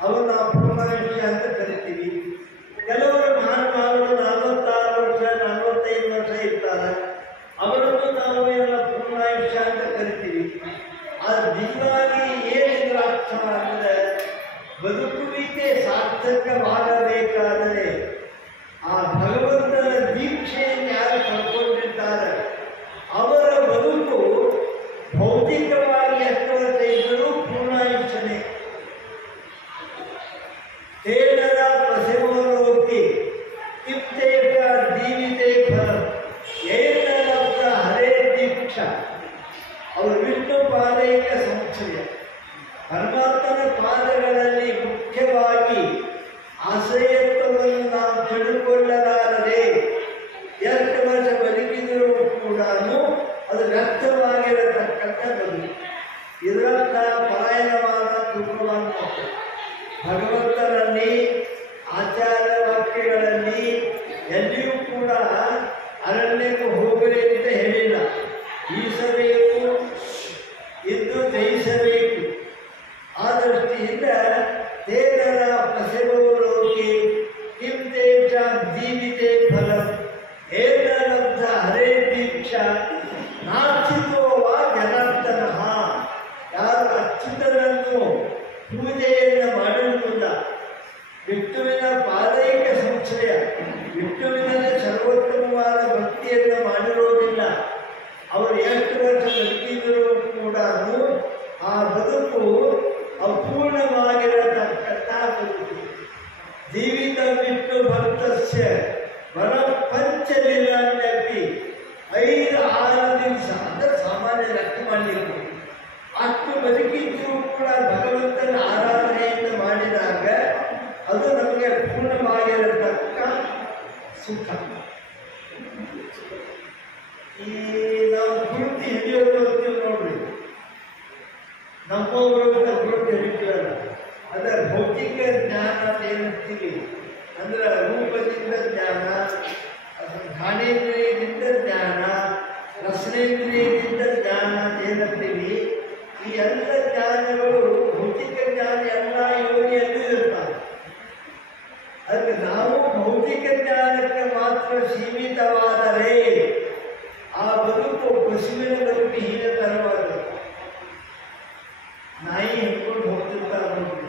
ಅವರು ನಾವು ಪೂರ್ಣಾಯುಷ್ಯ ಅಂತ ಕರಿತೀವಿ. ಕೆಲವರು ಮಹಾನುಭಾವರು 46 ವರ್ಷ 45 ವರ್ಷ ಇರ್ತಾರೆ, ಅವರನ್ನು ನಾವು ಎಲ್ಲ ಪೂರ್ಣಾಯುಷ್ಯ ಅಂತ ಕರಿತೀವಿ. ಅದು ನಿಜವಾಗಿ ಏನಿದ್ರ ಅರ್ಥ ಅಂದರೆ ಬದುಕುವಿಕೆ ಸಾರ್ಥಕವಾಗಬೇಕಾದರೆ ಆ ಭಗವಂತನ ದೀಕ್ಷೆಯನ್ನು ಯಾರು ಪಡ್ಕೊಂಡಿರ್ತಾರೆ ಅವರ ಬದುಕು ಭೌತಿಕವಾಗಿ ಎಷ್ಟು ವರ್ಷ ಇದ್ದರೂ ಪೂರ್ಣಾಯುಷ್ಯನೇ. ತೇನದ ಪ್ರಸವೋಲೋಕಿ ಕಿಪ್ತೇಕ ದೀವಿತೆ ಫಲ ಏತಲಬ್ಧ ಹರೇ ದೀಕ್ಷಾ. ಅವರು ವಿಷ್ಣು ಪಾದೈಕ ಸಂಶಯ ಪರಮಾತ್ಮನ ಪಾದಗಳಲ್ಲಿ ಮುಖ್ಯವಾಗಿ ಆಶ್ರಯತ್ವವನ್ನು ನಾವು ತಿಳಿದುಕೊಳ್ಳಲಾರದೆ ಎಷ್ಟು ವರ್ಷ ಬದುಕಿದರೂ ಕೂಡ ಅದು ವ್ಯರ್ಥವಾಗಿರತಕ್ಕಂಥ ಬದುಕು. ಇದರರ್ಥ ಪಲಾಯನವಾದ ದುಃಖವನ್ನು ಭಗವಂತನಲ್ಲಿ ಆಚಾರ ವಾಕ್ಯಗಳಲ್ಲಿ ಎಲ್ಲಿಯೂ ಕೂಡ ಅರಣ್ಯಕ್ಕೆ ಹೋಗಲಿ ಅಂತ ಹೇಳಿಲ್ಲ. ಈಸಬೇಕು, ಇದ್ದು ಜಯಿಸಬೇಕು. ಆ ದೃಷ್ಟಿಯಿಂದ ತೇನರ ಪ್ರಸವೋಲೋಕಿ ಕಿಂ ತೇಷ ಜೀವಿತೆ ಫಲ ಏನ ಲಬ್ಧ ಹರೇ ದೀಕ್ಷಾ ನಾರ್ಚಿತೋ ವಾ ಜನಾರ್ದನಃ. ಯಾರು ಅಚ್ಯುತನನ್ನು ಪೂಜೆಯನ್ನು ಮಾಡುವುದಿಲ್ಲ, ವಿಷ್ಣುವಿನ ಪಾದೈಕ ಸಂಶ್ರಯ ವಿಷ್ಣುವಿನಲ್ಲಿ ಸರ್ವೋತ್ತಮವಾದ ಭಕ್ತಿಯನ್ನು ಮಾಡಿರುವುದಿಲ್ಲ, ಅವರು ಎಷ್ಟು ವರ್ಷ ಬದುಕಿದರೂ ಕೂಡ ಆ ಬದುಕು ಅಪೂರ್ಣವಾಗಿರತಕ್ಕ ಭಗವಂತಸ್ಯ ವರ ಪಂಚದಿನಾನ್ಯಪಿ 5-6 ದಿವಸ ಅಂದ್ರೆ ಸಾಮಾನ್ಯ ಲೆಕ್ಕ ಮಾಡಲಿಕ್ಕೆ ಅಷ್ಟು ಬದುಕಿದ್ರೂ ಕೂಡ ಭಗವಂತನ ಆರಾಧನೆಯಿಂದ ಮಾಡಿದಾಗ ಅದು ನಮಗೆ ಪೂರ್ಣವಾಗಿರತಕ್ಕ ಸುಖ. ಈ ನಾವು ಗುರುತಿ ಹಿಡಿಯೋದು ಅಂತೀವಿ ನೋಡ್ರಿ, ನಮ್ಮೊಬ್ಬರು ಗುರುತಿ ಹಿಡಿತೀವಲ್ಲ, ಅದರ ಭೌತಿಕ ಜ್ಞಾನ ಅಂತ ಏನಂತೀವಿ ಅಂದ್ರೆ ರೂಪದಿಂದ ಜ್ಞಾನ, ಘಾನೇಂದ್ರಿಯದಿಂದ ಜ್ಞಾನ, ರಸನೇಂದ್ರಿಯದಿಂದ ಜ್ಞಾನ ಅಂತ ಏನಂತೀವಿ. ಈ ಎಲ್ಲ ಜ್ಞಾನಗಳು ಭೌತಿಕ ಜ್ಞಾನ ಎಲ್ಲ ಯೋಗಿಯಲ್ಲೂ ಇರ್ತಾರೆ. ಅದಕ್ಕೆ ನಾವು ಭೌತಿಕ ಜ್ಞಾನಕ್ಕೆ ಮಾತ್ರ ಸೀಮಿತವಾದರೆ ಆ ಬದುಕು ಪಶುವಿನ ಬದುಕು ಹೀನತರವಾದ. ನಾಯಿ ಹಿಡ್ಕೊಂಡು ಹೋಗ್ತಿರ್ತಾರೆ ನೋಡಿ,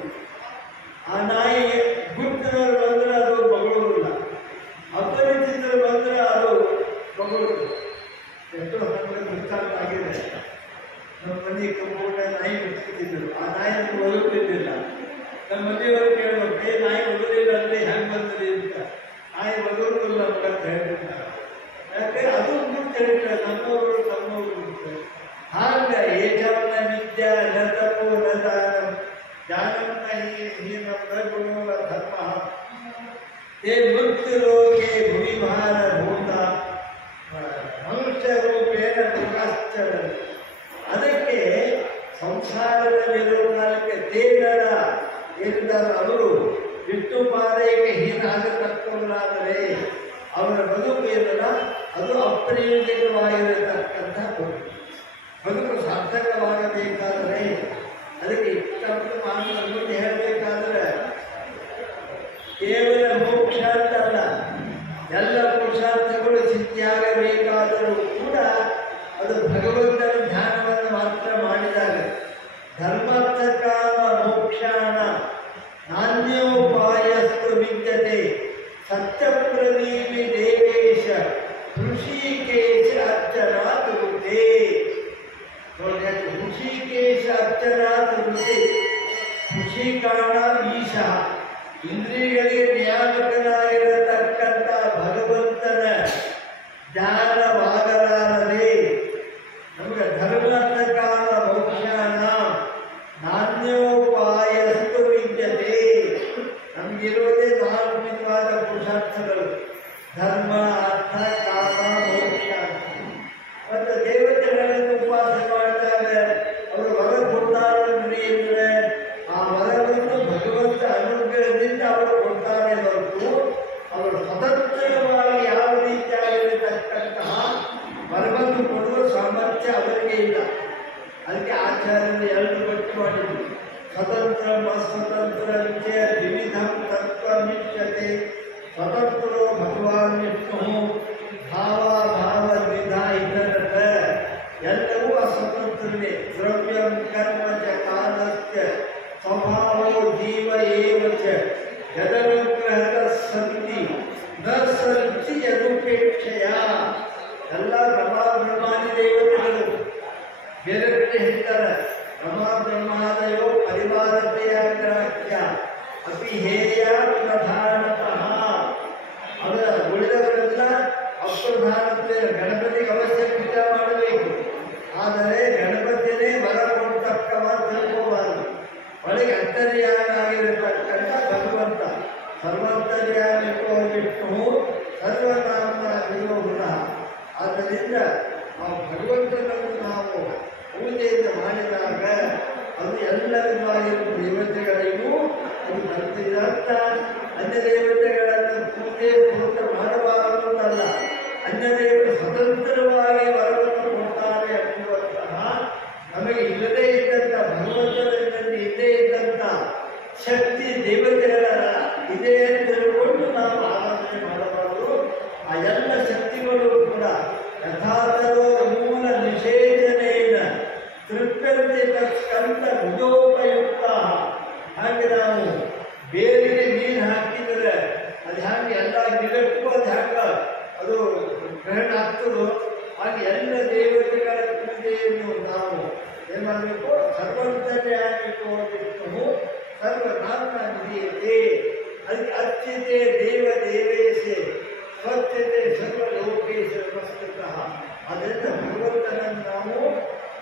ಆ ನಾಯಿ ಗುರುತಿನವರು ಬಂದ್ರೆ ಅದು ಬಗಳೋದಿಲ್ಲ, ಅಪರಿಚಿತರು ಬಂದ್ರೆ ಅದು ಬಗಳೋದು. ಎಷ್ಟೋ ನಮಗೆ ದೃಷ್ಟಾಂತ ಆಗಿದೆ. ನಮ್ಮ ಮನೆ ಕಂಪೌಂಡ ನಾಯಿ ಬಿಡ್ತಿದ್ರು, ಆ ನಾಯಿ ನಮ್ಗೆ ಒದಗುತ್ತಿದ್ದಿಲ್ಲ. ನಮ್ಮ ಮನೆಯವರು ಕೇಳಬೇಕು, ನಾಯಿ ಒದಲಿಲ್ಲ ಅಂದ್ರೆ ಹೆಂಗೆ ಬಂದ್ರಿ ಅಂತ. ನಾಯಿ ಒದಗುದಿಲ್ಲ ಅಂತ ಹೇಳ್ತಿರ್ತಾರೆ. ಯಾಕೆ ಅದು ಗುರುತು ಹೇಳ್ತಾರೆ, ನಮ್ಮವರು ತಮ್ಮವರು. ಹಾಗ ಏಜಾವನ ವಿದ್ಯಾ ನ ತಪೋ ನ ದಾನಂ ಜ್ಞಾನಂತ ಹೀನ ಪ್ರಗುಣೋ ಧರ್ಮ ತೇ ಮೃತ್ಯು ಲೋಕೆ ಭೂಮಿಭಾರ ಭೂತ ಮನುಷ್ಯ ರೂಪೇಣ ಲೋಕಾಶ್ಚರ. ಅದಕ್ಕೆ ಸಂಸಾರದಲ್ಲಿರುವ ಕಾಲಕ್ಕೆ ತೇನರ ಏನಿದ್ದಾರೆ ಅವರು ಬಿಟ್ಟು ಪಾದಕ್ಕೆ ಹೀನಾಗತಕ್ಕವರಾದರೆ ಅವರ ಬದುಕು ಏನಲ್ಲ ಅದು ಅಪ್ರಯೋಜಕವಾಗಿರತಕ್ಕಂಥ ಬದುಕು ಸಾರ್ಥಕವಾಗಬೇಕಾದರೆ ಅದಕ್ಕೆ ಇಷ್ಟಪಟ್ಟು ಮಾತನ್ನು ಹೇಳಬೇಕಾದ್ರೆ ಕೇವಲ ಮೋಕ್ಷ ಅಂತಲ್ಲ, ಎಲ್ಲ ಪುರುಷಾರ್ಥಗಳು ಸಿದ್ಧಿಯಾಗಬೇಕಾದರೂ ಕೂಡ ಅದು ಭಗವಂತನ ಧ್ಯಾನವನ್ನು ಮಾತ್ರ ಮಾಡಿದಾಗ. ಧರ್ಮಾರ್ಥ ಕಾಮ ಮೋಕ್ಷಾಣ ನಾಣ್ಯೋಪಾಯಸ್ತು ವಿದ್ಯತೆ ಸತ್ಯಪ್ರದೀಪಿ ದೇವೇಶ ಋಷಿಕೇಶ ಅರ್ಚನಾ ತುರುತೆ. ಋಷಿಕೇಶ ಅರ್ಚನಾ ತುರುತೆ. ಋಷಿಕಾಣ ಈಶ, ಇಂದ್ರಿಯಗಳಿಗೆ ನಿಯಾಮಕನಾಗಿರತಕ್ಕಂಥ ಭಗವಂತನ ಜ್ಞಾನವಾಗಲಾರದೆ ನಮಗೆ ಧರ್ಮಾರ್ಥ ಕಾಮ ಮೋಕ್ಷಾಣ ನಾಣ್ಯೋಪಾಯಸ್ತು ವಿದ್ಯತೆ. ನಮಗಿರುವುದೇ 4 ವಿಧವಾದ ಪುರುಷಾರ್ಥಗಳು: ಧರ್ಮ, ಅರ್ಥ, ಕಾಮ, ಮೋಕ್ಷ. ಮತ್ತು ದೇವತೆಗಳನ್ನು ಉಪವಾಸ ಮಾಡಿದಾಗ ಅವರು ವರ ಕೊಡ್ತಾರೆ ಅಂದರೆ ಆ ವರವನ್ನು ಭಗವಂತ ಅನುಗ್ರಹದಿಂದ ಅವರು ಕೊಡ್ತಾರೆ ಹೊರತು ಅವರು ಸ್ವತಂತ್ರವಾಗಿ ಯಾವ ರೀತಿಯಾಗಿರತಕ್ಕಂತಹ ವರವನ್ನು ಕೊಡುವ ಸಾಮರ್ಥ್ಯ ಅವರಿಗೆ ಇಲ್ಲ. ಅದಕ್ಕೆ ಆಚಾರ್ಯರು 2 ಪಟ್ಟು ಮಾಡಿದರು. ಸ್ವತಂತ್ರ ಅಸ್ವತಂತ್ರ ವಿವಿಧಂ ತತ್ವಮಿಷ್ಯತೆ ಸ್ವತಂತ್ರೋ ಭಗವಾನ್ ವಿಷ್ಣು ಭಾವ ದ್ವಿಧ ಇತರತ. ಎಲ್ಲವೂ ಅಸ್ವತಂತ್ರನೇ. ದ್ರವ್ಯಂ ಕರ್ಮ ಚ ಕಾಲಸ್ಯ ಸ್ವಭಾವೋ ಜೀವ ಏವ ಚ ಯದನುಗ್ರಹದ ಸಂತಿ ನ ಸಂತಿ ಯದುಪೇಕ್ಷೆಯ. ಎಲ್ಲ ಬ್ರಹ್ಮಾದಿ ದೇವತೆಗಳು ಬೇರೆ ಬೇರೆ ಹೇಳ್ತಾರೆ. ಬ್ರಹ್ಮಾದಯೋ ಪರಿವಾರತೆಯ ಗ್ರಾಹ್ಯ ಅಪಿ ಹೇಯ ಪ್ರಧಾನತಃ. ಅದರ ಉಳಿದವರೆಲ್ಲ ಅಪ್ರಧಾನತೆ. ಗಣಪತಿಗೆ ಅವಶ್ಯ ಪೂಜೆ ಮಾಡಬೇಕು, ಆದರೆ ಗಣಪತಿಯೇ ವರ ಕೊಡ್ತಕ್ಕವ ತಿಳ್ಕೋಬಾರದು. ಒಳಗೆ ಅಂತರ್ಯಾಮಿಯಾಗಿರತಕ್ಕಂಥ ಭಗವಂತ ಸರ್ವಂತರ್ಯಾಮಿಕೋ ವಿಷ್ಣು ಸರ್ವನಾಮ ವಿರೋಧ. ಆದ್ದರಿಂದ ಆ ಭಗವಂತನನ್ನು ನಾವು ಪೂಜೆಯಿಂದ ಮಾಡಿದಾಗ ಅದು ಎಲ್ಲ ವಿಧವಾಗಿರುವ ದೇವತೆಗಳಿಗೂ ಅದು ಬರ್ತಿರತ್ತ. ಅನ್ಯ ದೇವತೆಗಳನ್ನು ಪೂಜೆ ಮಾಡಬಾರದು ಅಂತಲ್ಲ, ಅನ್ಯ ದೇವರು ಸ್ವತಂತ್ರವಾಗಿ ವರವನ್ನು ಕೊಡ್ತಾರೆ ಎಂಬುವಂತಹ ನಮಗೆ ಇಲ್ಲದೇ ಇದ್ದಂಥ ಭಗವಂತನಲ್ಲಿ ಇಲ್ಲದೇ ಇದ್ದಂಥ ಶಕ್ತಿ ದೇವತೆಗಳ ಇದೆ ಅಂತ ತಿಳ್ಕೊಂಡು ನಾವು ಆರಾಧನೆ ಮಾಡಬಾರದು. ಆ ಎಲ್ಲ ಶಕ್ತಿಗಳು ಕೂಡ ಯಥಾರ್ಥೋ ಮೂಲ ನಿಷೇಧನೇನ ತೃಪ್ಯಂತೆ ತತ್ಕಂತ ಭುಜೋಪಯುಕ್ತ. ಹಾಗೆ ನಾವು ಬೇರಿಗೆ ನೀರು ಹಾಕಿದರೆ ಅದು ಹ್ಯಾಂಗೆ ಎಲ್ಲ ಗಿಡಕ್ಕೂ ಅದು ಹ್ಯಾಂಗ ಅದು ಗ್ರಹಣ ಆಗ್ತದೋ ಹಾಗೆ ಎಲ್ಲ ದೇವತೆಗಳ ಪೂಜೆಯನ್ನು ನಾವು ಏನು ಮಾಡಬೇಕು? ಸರ್ವಂತರ್ಯಾಮಿಕೋ ವಿಷ್ಣು ಸರ್ವನಾಮ ವಿಧೀಯತೆ ಅದಕ್ಕೆ ಅಚ್ಯುತೆ ದೇವ ದೇವೇಶೆ ಸ್ವಚ್ಛತೆ ಸರ್ವಲೋಕೇಶ ನಮಸ್ಕೃತಃ. ಅದರಿಂದ ಭಗವಂತನನ್ನು ನಾವು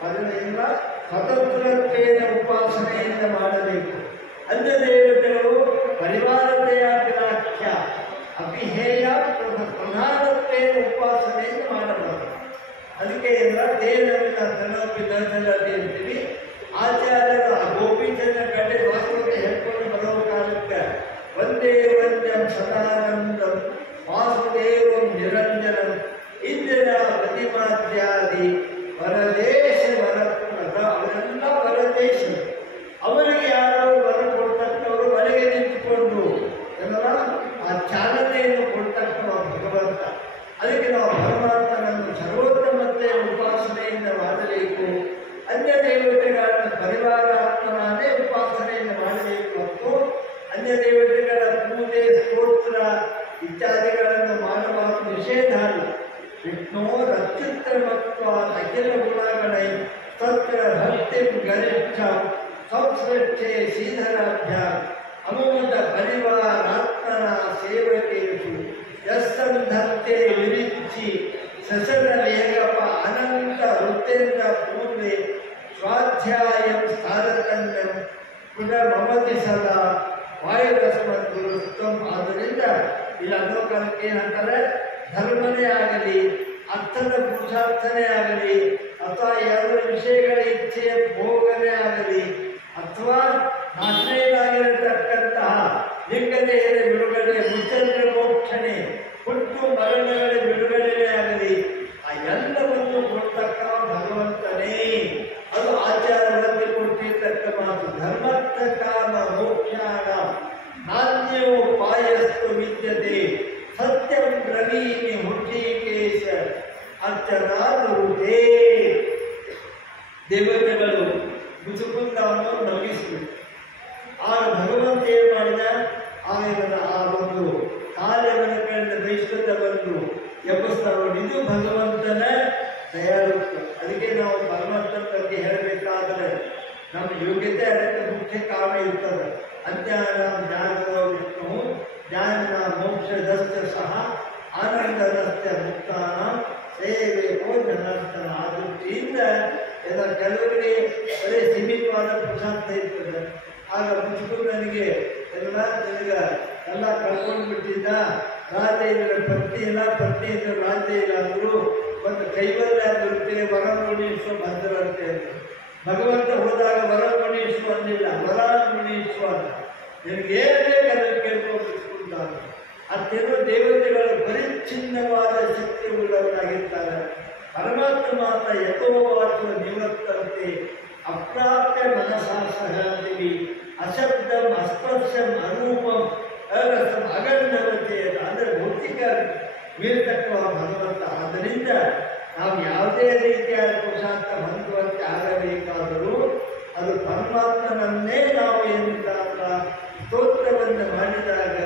ಅದರಿಂದ ಸ್ವತಂತ್ರತೆಯ ಉಪಾಸನೆಯಿಂದ ಮಾಡಬೇಕು. ಅನ್ಯ ದೇವತೆಗಳು ಪರಿವಾರತೆಯ ಗ್ರಾಹ್ಯ ಅಪಿಹೇಯ ಪ್ರಧಾನತೆಯ ಉಪಾಸನೆಯಿಂದ ಮಾಡಬಾರದು. ಅದಕ್ಕೆ ಎಲ್ಲ ದೇವರನ್ನ ತನ್ನೊಪ್ಪಿ ದರ್ಶನತೆ ಅಂತೀವಿ. ಆಚಾರ್ಯರು ಆ ಗೋಪೀಚಂದ್ರ ಗಡ್ಡೆ ವಾಸ್ತವತೆ ಹೇಳ್ಕೊಂಡು ಬರೋ ಕಾಲಕ್ಕೆ ಒಂದೇ ವಂದ್ಯಂ ಸದಾನಂದಂ ವಾಸುದೇವಂ ನಿರಂಜನಂ ಇಂದಿರ ಪ್ರತಿಪಾದ್ಯಾದಿ ವರದೇಶ ವರಪ್ರದ ಅವರೆಲ್ಲ ವರದೇಶ. ಅವರಿಗೆ ಯಾರು ವರ ಕೊಡ್ತಕ್ಕವರು ಮನೆಗೆ ನಿಂತುಕೊಂಡು ಎಲ್ಲ ಆ ಚಾಲನೆಯನ್ನು ಕೊಡ್ತಕ್ಕವ ಭಗವಂತ. ಅದಕ್ಕೆ ನಾವು ಪರಮಾತ್ಮನನ್ನು ಸರ್ವೋತ್ತಮತೆಯ ಉಪಾಸನೆಯಿಂದ ಮಾಡಬೇಕು. ಅನ್ಯ ದೇವತೆಗಳನ್ನು ಪರಿವಾರಾತ್ಮನೇ ಉಪಾಸನೆಯನ್ನು ಮಾಡಬೇಕು ಮತ್ತು ಅನ್ಯ ದೇವತೆಗಳ ಪೂಜೆ ಸ್ತೋತ್ರ ಇತ್ಯಾದಿಗಳನ್ನು ಮಾಡಬಾರದು, ನಿಷೇಧ ಅಲ್ಲ. ವಿಷ್ಣು ಅತ್ಯುತ್ತಮತ್ವ ಅಖಿಲ ಗುಣಗಳೇ ತತ್ರ ಭಕ್ತಿ ಗರಿಷ್ಠ ಸಂಸೃಷ್ಟೇ ಶ್ರೀಧರಾಭ್ಯ ಅಮೋದ ಪರಿವಾರಾತ್ಮನ ಸೇವಕೇಶು ಯಸ್ಸಂಧತ್ತೆ ವಿರಿಚ್ಚಿ ಸಸರಲೇಗಪ ಅನಂತ ವೃತ್ತೇಂದ್ರ ಪೂರ್ವೆ ಸ್ವಾಧ್ಯಾಯಂ ಸ್ಥಾರತನ್ಯಂ ಪುನರ್ಮಮತಿ ಸದಾ ವಾಯುರಸ್ಮದ್ಗುರುತ್ವಂ. ಆದ್ದರಿಂದ ಇಲ್ಲಿ ಅನ್ನೋ ಕಾಲಕ್ಕೆ ಏನಂತಾರೆ, ಧರ್ಮನೇ ಆಗಲಿ ಅರ್ಥದ ಪುರುಷಾರ್ಥನೇ ಆಗಲಿ ಅಥವಾ ಎರಡು ವಿಷಯಗಳ ಇಚ್ಛೆಯ ಭೋಗನೇ ಆಗಲಿ ಅಥವಾ ನಾಶನೇದಾಗಿರತಕ್ಕಂತಹ ಲಿಂಗದೇಹದ ಬಿಡುಗಡೆ ಮುಚ್ಚರ ಮೋಕ್ಷಣೆ ಹುಟ್ಟು ಮರಣಗಳ ಬಿಡುಗಡೆನೇ ಆಗಲಿ ಆ ಎಲ್ಲವನ್ನು ಕೊಡ್ತಕ್ಕ ಭಗವಂತನೇ. ಅದು ಆಚಾರದಲ್ಲಿ ಕೊಟ್ಟಿರ್ತಕ್ಕ ಮಾತು. ಧರ್ಮರ್ಥ ಕಾಮ ಮೋಕ್ಷಾಣ ನಾಣ್ಯೋಪಾಯಸ್ತು ವಿದ್ಯತೆ ಸತ್ಯಂ ಬ್ರವೀಮಿ ಹುಟ್ಟಿಕೇಶ ಅರ್ಚನಾದುರುದೇ. ದೇವತೆಗಳು ಮುಸುಕುಂದವನ್ನು ನಗಿಸಬೇಕು. ಆಗ ಭಗವಂತ ಏನು ಮಾಡಿದ, ಆಗ ಆ ಒಂದು ಕಾರ್ಯವನ್ನು ಕಂಡ ವೈಶ್ವತ ಬಂದು ಎಬ್ಬಿಸ್ತಾರೋ ಇದು ಭಗವಂತನ ದಯಾಳುತ್ವ. ಅದಕ್ಕೆ ನಾವು ಪರಮಾತ್ಮನ ಬಗ್ಗೆ ಹೇಳಬೇಕಾದ್ರೆ ನಮ್ಮ ಯೋಗ್ಯತೆ ಅದಕ್ಕೆ ಮುಖ್ಯ ಕಾರಣ ಇರ್ತದೆ. ಅಜ್ಞಾನ ಜ್ಞಾನದ ವಿಷ್ಣು ಜ್ಞಾನ ಮೋಕ್ಷದಶ್ಚ ಸಹ ಆನಂದದಶ್ಚ ಮುಕ್ತಾನ ಸೇವೆಕೋ ಜನರ್ತನ. ಆ ದೃಷ್ಟಿಯಿಂದ ಎಲ್ಲ ಕೆಲವರಿಗೆ ಅದೇ ಸೀಮಿತವಾದ ಪ್ರಶಾಂತ ಇರ್ತದೆ. ಆಗ ಮುಚ್ಚಿಕೊಂಡು ನನಗೆ ಎಲ್ಲ ಕಳ್ಕೊಂಡು ಬಿಟ್ಟಿದ್ದ ರಾಜೇಂದ್ರ ಪತ್ನಿ ಇಲ್ಲ, ಪತ್ನಿ ಇದ್ದ ರಾಜೇಂದ್ರ ಅಂದರು. ಮತ್ತು ಕೈವಲ್ಯ ದೊರೆತಿಗೆ ವರಮುನೀಶ್ವ ಭದ್ರಂತೆ ಅಂದರು. ಭಗವಂತ ಹೋದಾಗ ವರಮುನೀಶ್ವ ಅಂದಿಲ್ಲ, ವರಮುನೀಶ್ವ ಅಂತ. ನಿನಗೆ ಏನು ಬೇಕಾದ್ರೆ ಕೇಳ್ಕೊಂಡು ಅತ್ತೆಲ್ಲೋ ದೇವತೆಗಳು ಪರಿಚ್ಛಿನ್ನವಾದ ಶಕ್ತಿ ಉಳ್ಳವರಾಗಿರ್ತಾರೆ. ಪರಮಾತ್ಮ ಮಾತ್ರ ಯಥೋವಾಚ ನಿವರ್ತಂತೆ ಅಪ್ರಾಪ್ಯ ಮನಸಾ ಸಹಂತಿವಿ ಅಶಬ್ದಂ ಅಸ್ಪರ್ಶಂ ಅರೂಪಂ ಅರಸಂ ಅಗಂಧವತೆ ಅಂದರೆ ಭೌತಿಕ ಮೀರ್ತಕ್ಕ ಭಗವಂತ. ಆದ್ದರಿಂದ ನಾವು ಯಾವುದೇ ರೀತಿಯಾದ ಪುರುಷಾರ್ಥ ಹೊಂದುವಂತೆ ಆಗಬೇಕಾದರೂ ಅದು ಪರಮಾತ್ಮನನ್ನೇ ನಾವು ಏನಿಲ್ಲ ಸ್ತೋತ್ರವನ್ನು ಮಾಡಿದಾಗ,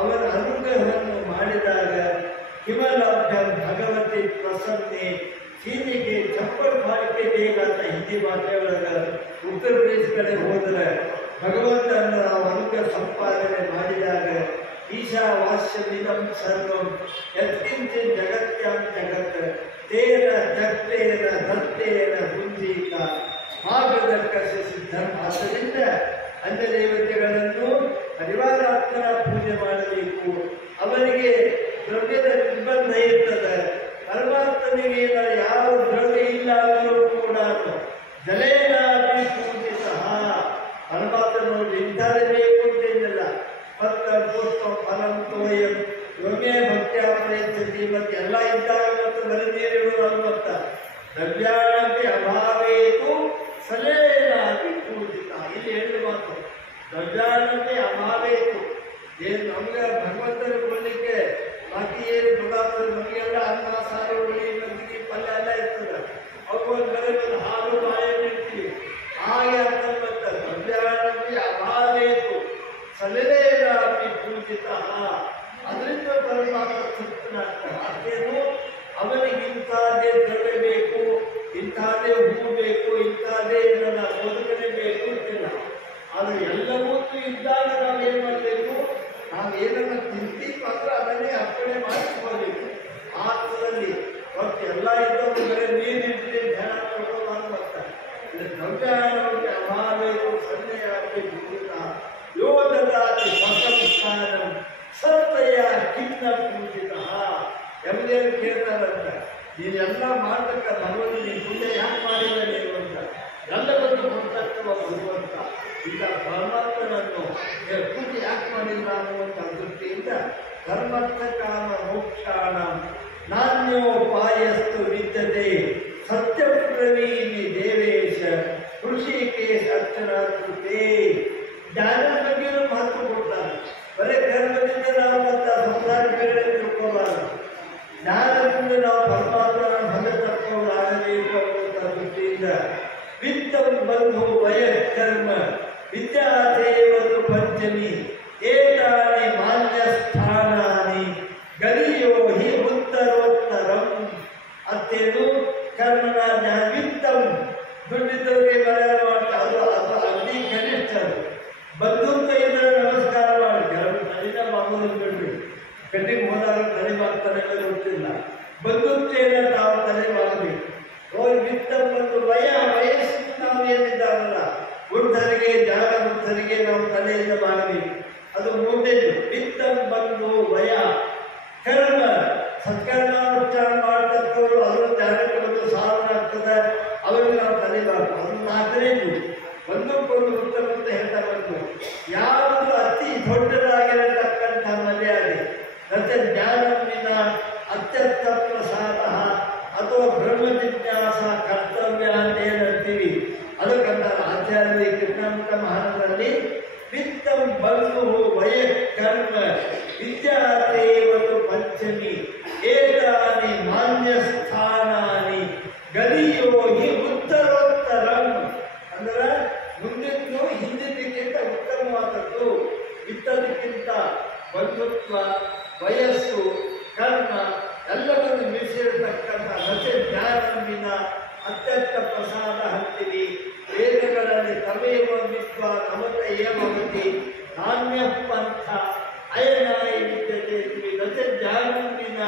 ಅವರ ಅನುಗ್ರಹವನ್ನು ಮಾಡಿದಾಗ ಹಿಮಲಭ್ಯ ಭಗವತಿ ಪ್ರಸನ್ನೆ ಸೀನಿಗೆ ಚಪ್ಪಲ್ ಬಾಳಿಕೆ ಬೇಗ ಅಂತ ಹಿಂದಿ ಭಾಷೆ ಒಳಗೆ ಉತ್ತರ ಪ್ರದೇಶ ಕಡೆ ಹೋದರೆ ಭಗವಂತನನ್ನು ನಾವು ಅನುಗ್ರಹ ಸಂಪಾದನೆ ಮಾಡಿದಾಗ ಈಶಾವಾಸ್ಯಮಿದಂ ಸರ್ವಂ ಯತ್ಕಿಂಚ ಜಗತ್ಯಾಂ ಜಗತ್ ತೇನ ಜಗತ್ತೇನ ದತ್ತೇನ ಗುಂಜೀಕ ಮಾರ್ಗದರ್ಶಕ ಸಿದ್ಧಂ. ಆದ್ದರಿಂದ ಅನ್ಯ ದೇವತೆಗಳನ್ನು ಪರಿವಾರಾತ್ಮನ ಪೂಜೆ ಮಾಡಬೇಕು. ಅವರಿಗೆ ದ್ರವ್ಯದ ನಿರ್ಬಂಧ ಇರ್ತದೆ. ಪರಮಾತ್ಮನಿಗೆ ಯಾವ ದ್ರವ್ಯ ಇಲ್ಲ ಅಂದರೂ ಕೂಡ ಜಲೇನಾಪಿ ಪೂಜಿತ. ಪರಮಾತ್ಮನು ಇಂಥದೇ ಬೇಕು ಅಂತೇನಿಲ್ಲ. ಭಕ್ತ ಪುಷ್ಪ ಫಲಂ ತೋಯಂ ಯೋಗೇ ಭಕ್ತಿಯ ಪ್ರಯತ್ನತಿ. ಮತ್ತೆ ಎಲ್ಲ ಇದ್ದಾಗ ಮತ್ತು ಬರೀ ನೀರಿಡುವುದು ಮತ್ತ ದ್ರವ್ಯಾಣಿ ಅಭಾವೇತು ಸಲೇನಾಪಿ ಪೂಜಿತ. ಇಲ್ಲಿ ಹೇಳುವ ಮಾತು ದ್ರವ್ಯಾಣಿ ಅಭಾವೇತು. ಏನು ನಮ್ಗೆ ಭಗವಂತನ ಕೊಡಲಿಕ್ಕೆ ಬಾಕಿ ಏನು ಪದಾರ್ಥ ನಮಗೆಲ್ಲ ಅನ್ನ ಸಾರು ಹುಳಿ ಮಜ್ಜಿಗೆ ಪಲ್ಯ ಎಲ್ಲ ಇರ್ತದೆ. ಅವಕ್ಕೊಂದು ಬೆಲೆ ಹಾಲು ಬಾಳೆ ಇಡ್ತೀವಿ. ಹಾಗೆ ಅಂತ ದ್ರವ್ಯಾಣಿ ಅಭಾವೇತು ಸಲೇನಾಪಿ ಪೂಜಿತ. ಅದರಿಂದ ಪರಮಾತ್ಮ ತೃಪ್ತನಾಗ್ತಾನೆ. ಅದೇನು ಅವನಿಗೆ ಇಂಥದ್ದೇ ದ್ರವ್ಯ ಬೇಕು, ಇಂಥದ್ದೇ ಹೂ ಬೇಕು, ಇಂಥದ್ದೇ ನನ್ನ ಬೋಧಕನೇ ಬೇಕು ಅಂತಿಲ್ಲ. ಆದರೆ ಎಲ್ಲವೂ ಇದ್ದಾಗ ನಾವು ಏನು ಮಾಡಬೇಕು, ನಾವೇನನ್ನ ತಿಂತೀವಿ ಅಂದ್ರೆ ಅದನ್ನೇ ಅರ್ಪಣೆ ಮಾಡಿಸ್ಕೋಬೇಕು. ಆತ್ಮದಲ್ಲಿ ಒಟ್ಟು ಎಲ್ಲ ಇದ್ದವರು ಬರೀ ನೀರಿಟ್ಟು ಧ್ಯಾನ ಮಾಡ್ಕೊಂಡು ಬರ್ತಾರೆ. ದ್ರವ್ಯ ಅಭಾವೇರು ಸನ್ನೆಯಾಗಬೇಕು ಯೋಗದಾತಿ ಸ್ವಸಂಸ್ಥಾನ ಸತ್ಯ ಕಿನ್ನ ಪೂಜಿತ ಎಂದೇನು ಕೇಳ್ತಾರಂತ. ನೀನೆಲ್ಲ ಮಾಡ್ತಕ್ಕ ಭಗವಂತ ನೀನು ಪೂಜೆ ಯಾಕೆ ಮಾಡಿಲ್ಲ ನೀನು ಅಂತ ಎಲ್ಲವನ್ನು ಕೊಡ್ತಕ್ಕವ ಭಗವಂತ. ಈಗ ಪರಮಾತ್ಮನನ್ನು ಪೂಜೆ ಯಾಕೆ ಮಾಡಿಲ್ಲ ಅನ್ನುವಂಥ ದೃಷ್ಟಿಯಿಂದ ಧರ್ಮರ್ಥ ಕಾಮ ಮೋಕ್ಷಾಣ ನಾಣ್ಯೋಪಾಯಸ್ತು ವಿದ್ಯತೆ ಸತ್ಯಪ್ರವೀಣಿ ದೇವೇಶ ಋಷಿಕೇಶ ಅರ್ಚನಾಕೃತೆ. ಜ್ಞಾನದ ಬಗ್ಗೆಯೂ ಮಹತ್ವ ಕೊಡ್ತಾರೆ. ಬರೀ ಕರ್ಮದಿಂದ ನಾವು ಮತ್ತು ಸಂಸಾರಗಳೇ ತಿಳ್ಕೋಬಾರದು. ಜ್ಞಾನದಿಂದ ನಾವು ಪರಮಾತ್ಮನ ಭಗತತ್ವರಾಗಬೇಕು ಅನ್ನುವಂಥ ದೃಷ್ಟಿಯಿಂದ ವಿತ್ತಂ ಬಂಧು ವಯಃಕರ್ಮ ವಿದ್ಯಾದೇವರು ಪಂಚಮಿ ಏತಾನಿ ಮಾನ್ಯ ಸ್ಥಾನಾನಿ ಗರಿಯೋ ಹಿ ಉತ್ತರೋತ್ತರಂ. ಅತ್ತೇನು ಕರ್ಮನ ಜ್ಞಾನ ವಿತ್ತಂ ದುಡ್ಡಿದ್ದವರಿಗೆ ಮರ್ಯಾದೆ ಮಾಡ್ತಾರೆ. ಅದು ಅಗ್ನಿ ಕನಿಷ್ಠ. ಬಂಧುತ್ವ ಇದ್ದರೆ ನಮಸ್ಕಾರ ಮಾಡಿ ನಡಿನ ಮಾಮೂಲಿ ಬಿಡ್ರಿ. ಕಟ್ಟಿಗೆ ಹೋದಾಗ ತಲೆ ಮಾಡ್ತಾನೆ ಗೊತ್ತಿಲ್ಲ. ಬಂಧುತ್ವೇನ ತಾವು ತಲೆ ಮಾಡಬೇಕು. ಹೋಗಿ ವಿತ್ತ ಬಂದು ವಯಸ್ಸಿನ ನಾವು ಏನಿದ್ದಾರಲ್ಲ ವೃದ್ಧರಿಗೆ ಜಾಗ ವೃದ್ಧರಿಗೆ ನಾವು ತಲೆಯಿಂದ ಮಾಡಬೇಕು. ಅದು ಮೂರನೇದು. ವಿತ್ತ ಬಂದು ವಯ ಕರ್ಮ ಸತ್ಕರ್ಮಾನುಷ್ಠಾನ ಮಾಡತಕ್ಕವರು ಅದರ ಜ್ಞಾನಕ್ಕೆ ಒಂದು ಸಾಧನ ಆಗ್ತದೆ. ಅವರಿಗೆ ನಾವು ತಲೆ ಮಾಡಬೇಕು. ಅದು ನಾಲ್ಕನೇದು. ಒಂದಕ್ಕೊಂದು ಉತ್ತಮ ಅಂತ ಹೇಳ್ತಾ ಬಂದು ಯಾವುದು ಅತಿ ದೊಡ್ಡದಾಗಿರತಕ್ಕಂಥ ಮರ್ಯಾದೆ ಮತ್ತೆ ಜ್ಞಾನವಿನ ಅತ್ಯಂತ ಪ್ರಸಾದ ಅಥವಾ ಬ್ರಹ್ಮ ಜಿಜ್ಞಾಸ ಕರ್ತವ್ಯ ಅಂತ ಏನಂತೀವಿ ಅದಕ್ಕಂತ ಆಚಾರ್ಯ ಕೃಷ್ಣಾಂತ ಮಹಾನದಲ್ಲಿ ವಿತ್ತಂ ಬಂಧು ವಯಃಕರ್ಮ ವಿದ್ಯಾದೇವರು ಪಂಚಮಿ ಏತಾನಿ ಮಾನ್ಯ ಸ್ಥಾನಾನಿ ಗರಿಯೋ ಹಿ ಉತ್ತರೋತ್ತರಂ. ಅಂದ್ರೆ ಮುಂದಿದ್ದು ಹಿಂದಿದ್ದಕ್ಕಿಂತ ಉತ್ತಮವಾದದ್ದು. ವಿತ್ತದಕ್ಕಿಂತ ಬಂಧುತ್ವ ವಯಸ್ಸು ಕರ್ಮ ಎಲ್ಲವನ್ನು ಮೀರಿಸಿರತಕ್ಕಂಥ ರಚ ಜ್ಞಾನವಿನ ಅತ್ಯಂತ ಪ್ರಸಾದ ಹಂತಿವಿ. ವೇದಗಳಲ್ಲಿ ತಮೇವ ವಿದ್ವಾ ನಮತ ಏವತಿ ನಾಣ್ಯ ಪಂಥ ಅಯನಾಯ ವಿದ್ಯತೆ ರಚ ಜ್ಞಾನವಿನ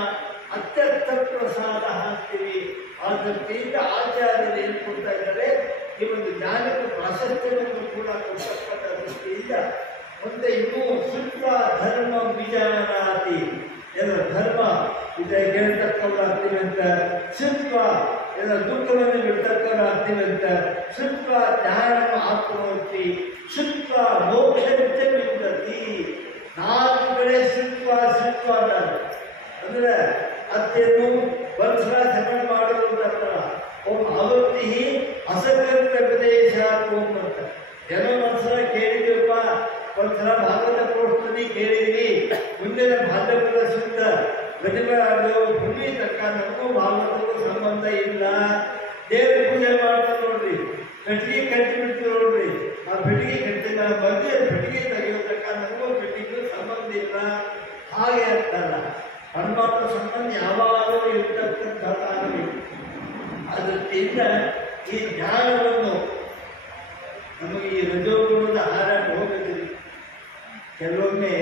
ಅತ್ಯಂತ ಪ್ರಸಾದ ಹಂತಿವಿ. ಆ ದೃಷ್ಟಿಯಿಂದ ಆಚಾರ್ಯರು ಏನು ಕೊಡ್ತಾ ಇದ್ದಾರೆ, ಈ ಒಂದು ಜ್ಞಾನಕ್ಕೆ ಪ್ರಾಶಸ್ತ್ಯವನ್ನು ಕೂಡ ಕೊಡ್ತಕ್ಕಂಥ ದೃಷ್ಟಿಯಿಂದ ಮುಂದೆ ಇನ್ನೂ ಸುತ್ತ ಧರ್ಮ ವಿಜಾನಾತಿ ಎಲ್ಲ ಧರ್ಮ ವಿಜಯ ಗೆಲ್ತಕ್ಕವರಾಗ್ತೀವಿ ಅಂತ, ಸುತ್ತ ಎಲ್ಲ ದುಃಖವನ್ನು ಬಿಡ್ತಕ್ಕವರಾಗ್ತೀವಿ ಅಂತ, ಸುತ್ತ ಜ್ಞಾನ ಆತ್ಮವರ್ತಿ ಸುತ್ತ ಮೋಕ್ಷಂತೆ ವಿಂದತಿ. ನಾಲ್ಕು ಕಡೆ ಸುತ್ತ ಅಂದ್ರೆ ಅತ್ಯನು ವರ್ಷ ಶ್ರವಣ ಮಾಡುವುದು ಅಂತ ಓಂ ಆವೃತ್ತಿ ಅಸಕೃತ ಪ್ರದೇಶ ಓಂ ಅಂತ ಏನೋ ಒಂದ್ಸಲ ಕೇಳಿದ್ವಿಪ್ಪ, ಒಂದ್ಸಲ ಭಾಗವತ ಪ್ರೋಷ್ಠಿ ಕೇಳಿದ್ವಿ, ಮುಂದಿನ ಭಾದ್ರಪದ ಶುದ್ಧ ಪ್ರತಿಭಾ ಭೂಮಿ ತಕ್ಕ ನಮಗೂ ಭಾಗವತಕ್ಕೂ ಸಂಬಂಧ ಇಲ್ಲ. ದೇವ್ರ ಪೂಜೆ ಮಾಡ್ತಾರೆ ನೋಡ್ರಿ, ಕಟ್ಟಿಗೆ ಕಟ್ಟಿ ಬಿಡ್ತೀವಿ ನೋಡ್ರಿ, ಆ ಬೆಟ್ಟಿಗೆ ಕಟ್ಟಿಲ್ಲ ಮಧ್ಯೆ ಬೆಟ್ಟಿಗೆ ತೆಗೆಯೋತಕ್ಕ ನಮಗೂ ಬೆಟ್ಟಿಗೂ ಸಂಬಂಧ ಇಲ್ಲ. ಹಾಗೆ ಅಂತಲ್ಲ, ಪರಮಾತ್ಮ ಸಂಬಂಧ ಯಾವಾಗಲೂ ಇರ್ತಕ್ಕಂಥದ್ದಾಗಬೇಕು. ಆ ದೃಷ್ಟಿಯಿಂದ ಈ ಜ್ಞಾನವನ್ನು ನಮಗೆ ಈ ರಜೋಗುಣದ ಹಾರಾಟ ಹೋಗುತ್ತಿದೆ. ಕೆಲವೊಮ್ಮೆ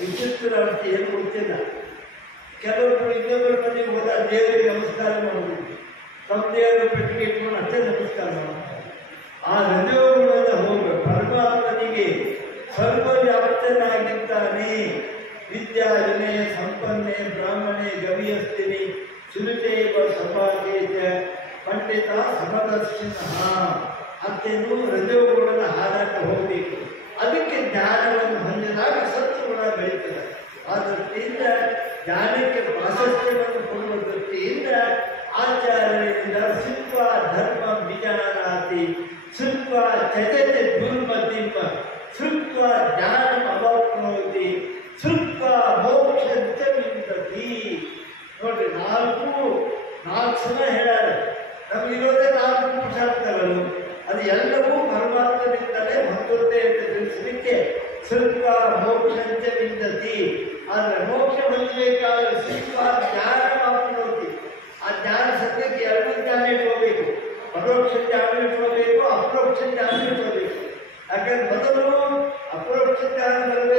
ವಿಚಿತ್ರ ಅರ್ಥ ಏನು ಗೊತ್ತಿಲ್ಲ. ಕೆಲವೊಬ್ಬರು ಇನ್ನೊಬ್ಬರ ಮನೆಗೆ ಹೋದ ದೇವರಿಗೆ ನಮಸ್ಕಾರ ಮಾಡೋದು, ತಮ್ಮ ದೇವರ ಪೆಟ್ಟಿಗೆ ಇಟ್ಕೊಂಡು ಅಷ್ಟೇ ನಮಸ್ಕಾರ ಮಾಡ್ತಾರೆ. ಆ ರಜೋಗುಣದ ಹೋಗ ಪರಮಾತ್ಮನಿಗೆ ಸರ್ವವ್ಯಾಪ್ತನಾಗಿದ್ದಾನೆ. ವಿದ್ಯಾ ವಿನಯ ಸಂಪನ್ನೆ ಬ್ರಾಹ್ಮಣೆ ಗವಿಯಸ್ತಿನಿ ಸುನಿತೇವ ಸಭಾಗೇಜ ಪಂಡಿತ ಸಮದರ್ಶಿನ. ಅತ್ತೆಂದು ರಜೋಗುಣದ ಹಾರಾಟ ಹೋಗಬೇಕು. ಅದಕ್ಕೆ ಜ್ಞಾನವನ್ನು ಹೊಂದಿದಾಗ ಸತ್ವಗುಣ ಬೆಳೀತದೆ. ಆ ದೃಷ್ಟಿಯಿಂದ ಜ್ಞಾನಕ್ಕೆ ಪ್ರಾಶಸ್ತ್ಯವನ್ನು ಕೊಡುವ ದೃಷ್ಟಿಯಿಂದ ಆಚಾರ್ಯರಿಂದ ಸುತ್ವ ಧರ್ಮ ವಿಜಾನಾತಿ ಸುತ್ವ ತ್ಯಜತೆ ದುರ್ಮತಿಮ ಸುತ್ವ ಜ್ಞಾನ ಅವಾಪ್ನೋತಿ ಸುತ್ವ ಮೋಕ್ಷಂಚ ವಿಂದತಿ. ನೋಡ್ರಿ, ನಾಲ್ಕು ಸಲ ಹೇಳ್ಯಾರ. ನಮಗಿರೋದೇ 4 ಪುರುಷಾರ್ಥಗಳು. ಅದು ಎಲ್ಲವೂ ಪರಮಾತ್ಮನಿಂದಲೇ ಹೊಂದುತ್ತೆ ಅಂತ ತಿಳಿಸಲಿಕ್ಕೆ ಸುತ್ವ ಮೋಕ್ಷಂಚ ವಿಂದತಿ. ಆದರೆ ಮೋಕ್ಷ ಹೊಂದಬೇಕಾದ್ರೆ ಸುತ್ವ ಜ್ಞಾನ ಅವಾಪ್ನೋತಿ. ಆ ಜ್ಞಾನ ಸತ್ಯಕ್ಕೆ 2 ಜ್ಞಾನ ಇಟ್ಕೋಬೇಕು. ಪರೋಕ್ಷ ಜ್ಞಾನ ಇಟ್ಕೋಬೇಕು, ಅಪರೋಕ್ಷ ಜ್ಞಾನ ಇಟ್ಕೋಬೇಕು. ಯಾಕಂದ್ರೆ ಮೊದಲು ಅಪರೋಕ್ಷ ಜ್ಞಾನ ಬರಬೇಕು,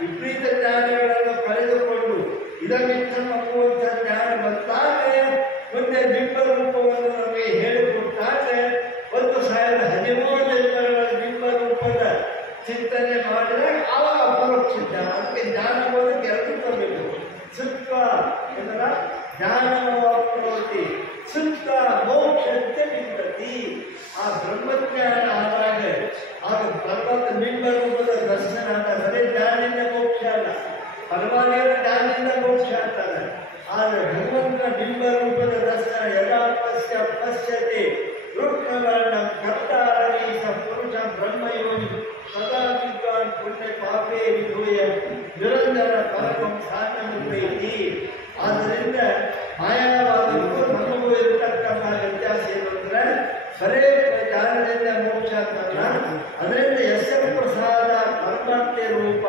ವಿಪರೀತ ಜ್ಞಾನಗಳನ್ನು ಕಳೆದುಕೊಂಡು ಇದಕ್ಕಿಂತ ನಮ್ಮುವಂಥ ಜ್ಞಾನ ಬಂದಾಗ ಮುಂದೆ ಬಿಂಬ ರೂಪವನ್ನು ನಮಗೆ ಹೇಳಿಕೊಟ್ಟಾಗ 1013 ಬಿಂಬ ರೂಪದ ಚಿಂತನೆ ಮಾಡಿದಾಗ ಆವಾಗ ಅಪರೋಕ್ಷ ಜ್ಞಾನ. ಅದಕ್ಕೆ ಜ್ಞಾನ ಬೋಧಕ್ಕೆ ಎರಡು ತರಬೇಕು. ಸುತ್ತ ಎಂದ್ರ ಜ್ಞಾನವಾಪ್ನೋತಿ, ಸುತ್ತ ಮೋಕ್ಷಕ್ಕೆ ಬಿಂಬತಿ. ಆ ಬ್ರಹ್ಮಜ್ಞಾನ ಆದಾಗ ಆಗ ಪರ್ವತ ಬಿಂಬ ರೂಪದ ದರ್ಶನ ಅಂದರೆ ಜ್ಞಾನಿಂದ ಮೋಕ್ಷ ಅಲ್ಲ, ಪರಮಾದೇವರ ಜ್ಞಾನಿಂದ ಮೋಕ್ಷ ಅಂತಾರೆ. ಆದರೆ ಭಗವಂತನ ಬಿಂಬ ರೂಪದ ದರ್ಶನ ಯದಾ ಪಶ್ಯತೆ ರುಕ್ಮವರ್ಣ ಕರ್ತಾರವೀಸ ಪುರುಷ ಬ್ರಹ್ಮಯೋನಿ ಸದಾ ವಿದ್ವಾನ್ ಪುಣ್ಯ ಪಾಪೇ ವಿಧೂಯ ನಿರಂತರ ಪರಮಂ ಸಾಧನೈತಿ. ಆದ್ದರಿಂದ ಮಾಯಾವಾದಕ್ಕೂ ನಮಗೂ ಇರತಕ್ಕಂಥ ವ್ಯತ್ಯಾಸ ಏನು ಅಂದರೆ ಬರೇ ಜ್ಞಾನದಿಂದ ಮೋಕ್ಷ ಅಂತಲ್ಲ. ಅದರಿಂದ ಯಶ ಪ್ರಸಾದ ಪರಮಾತ್ಮ ರೂಪ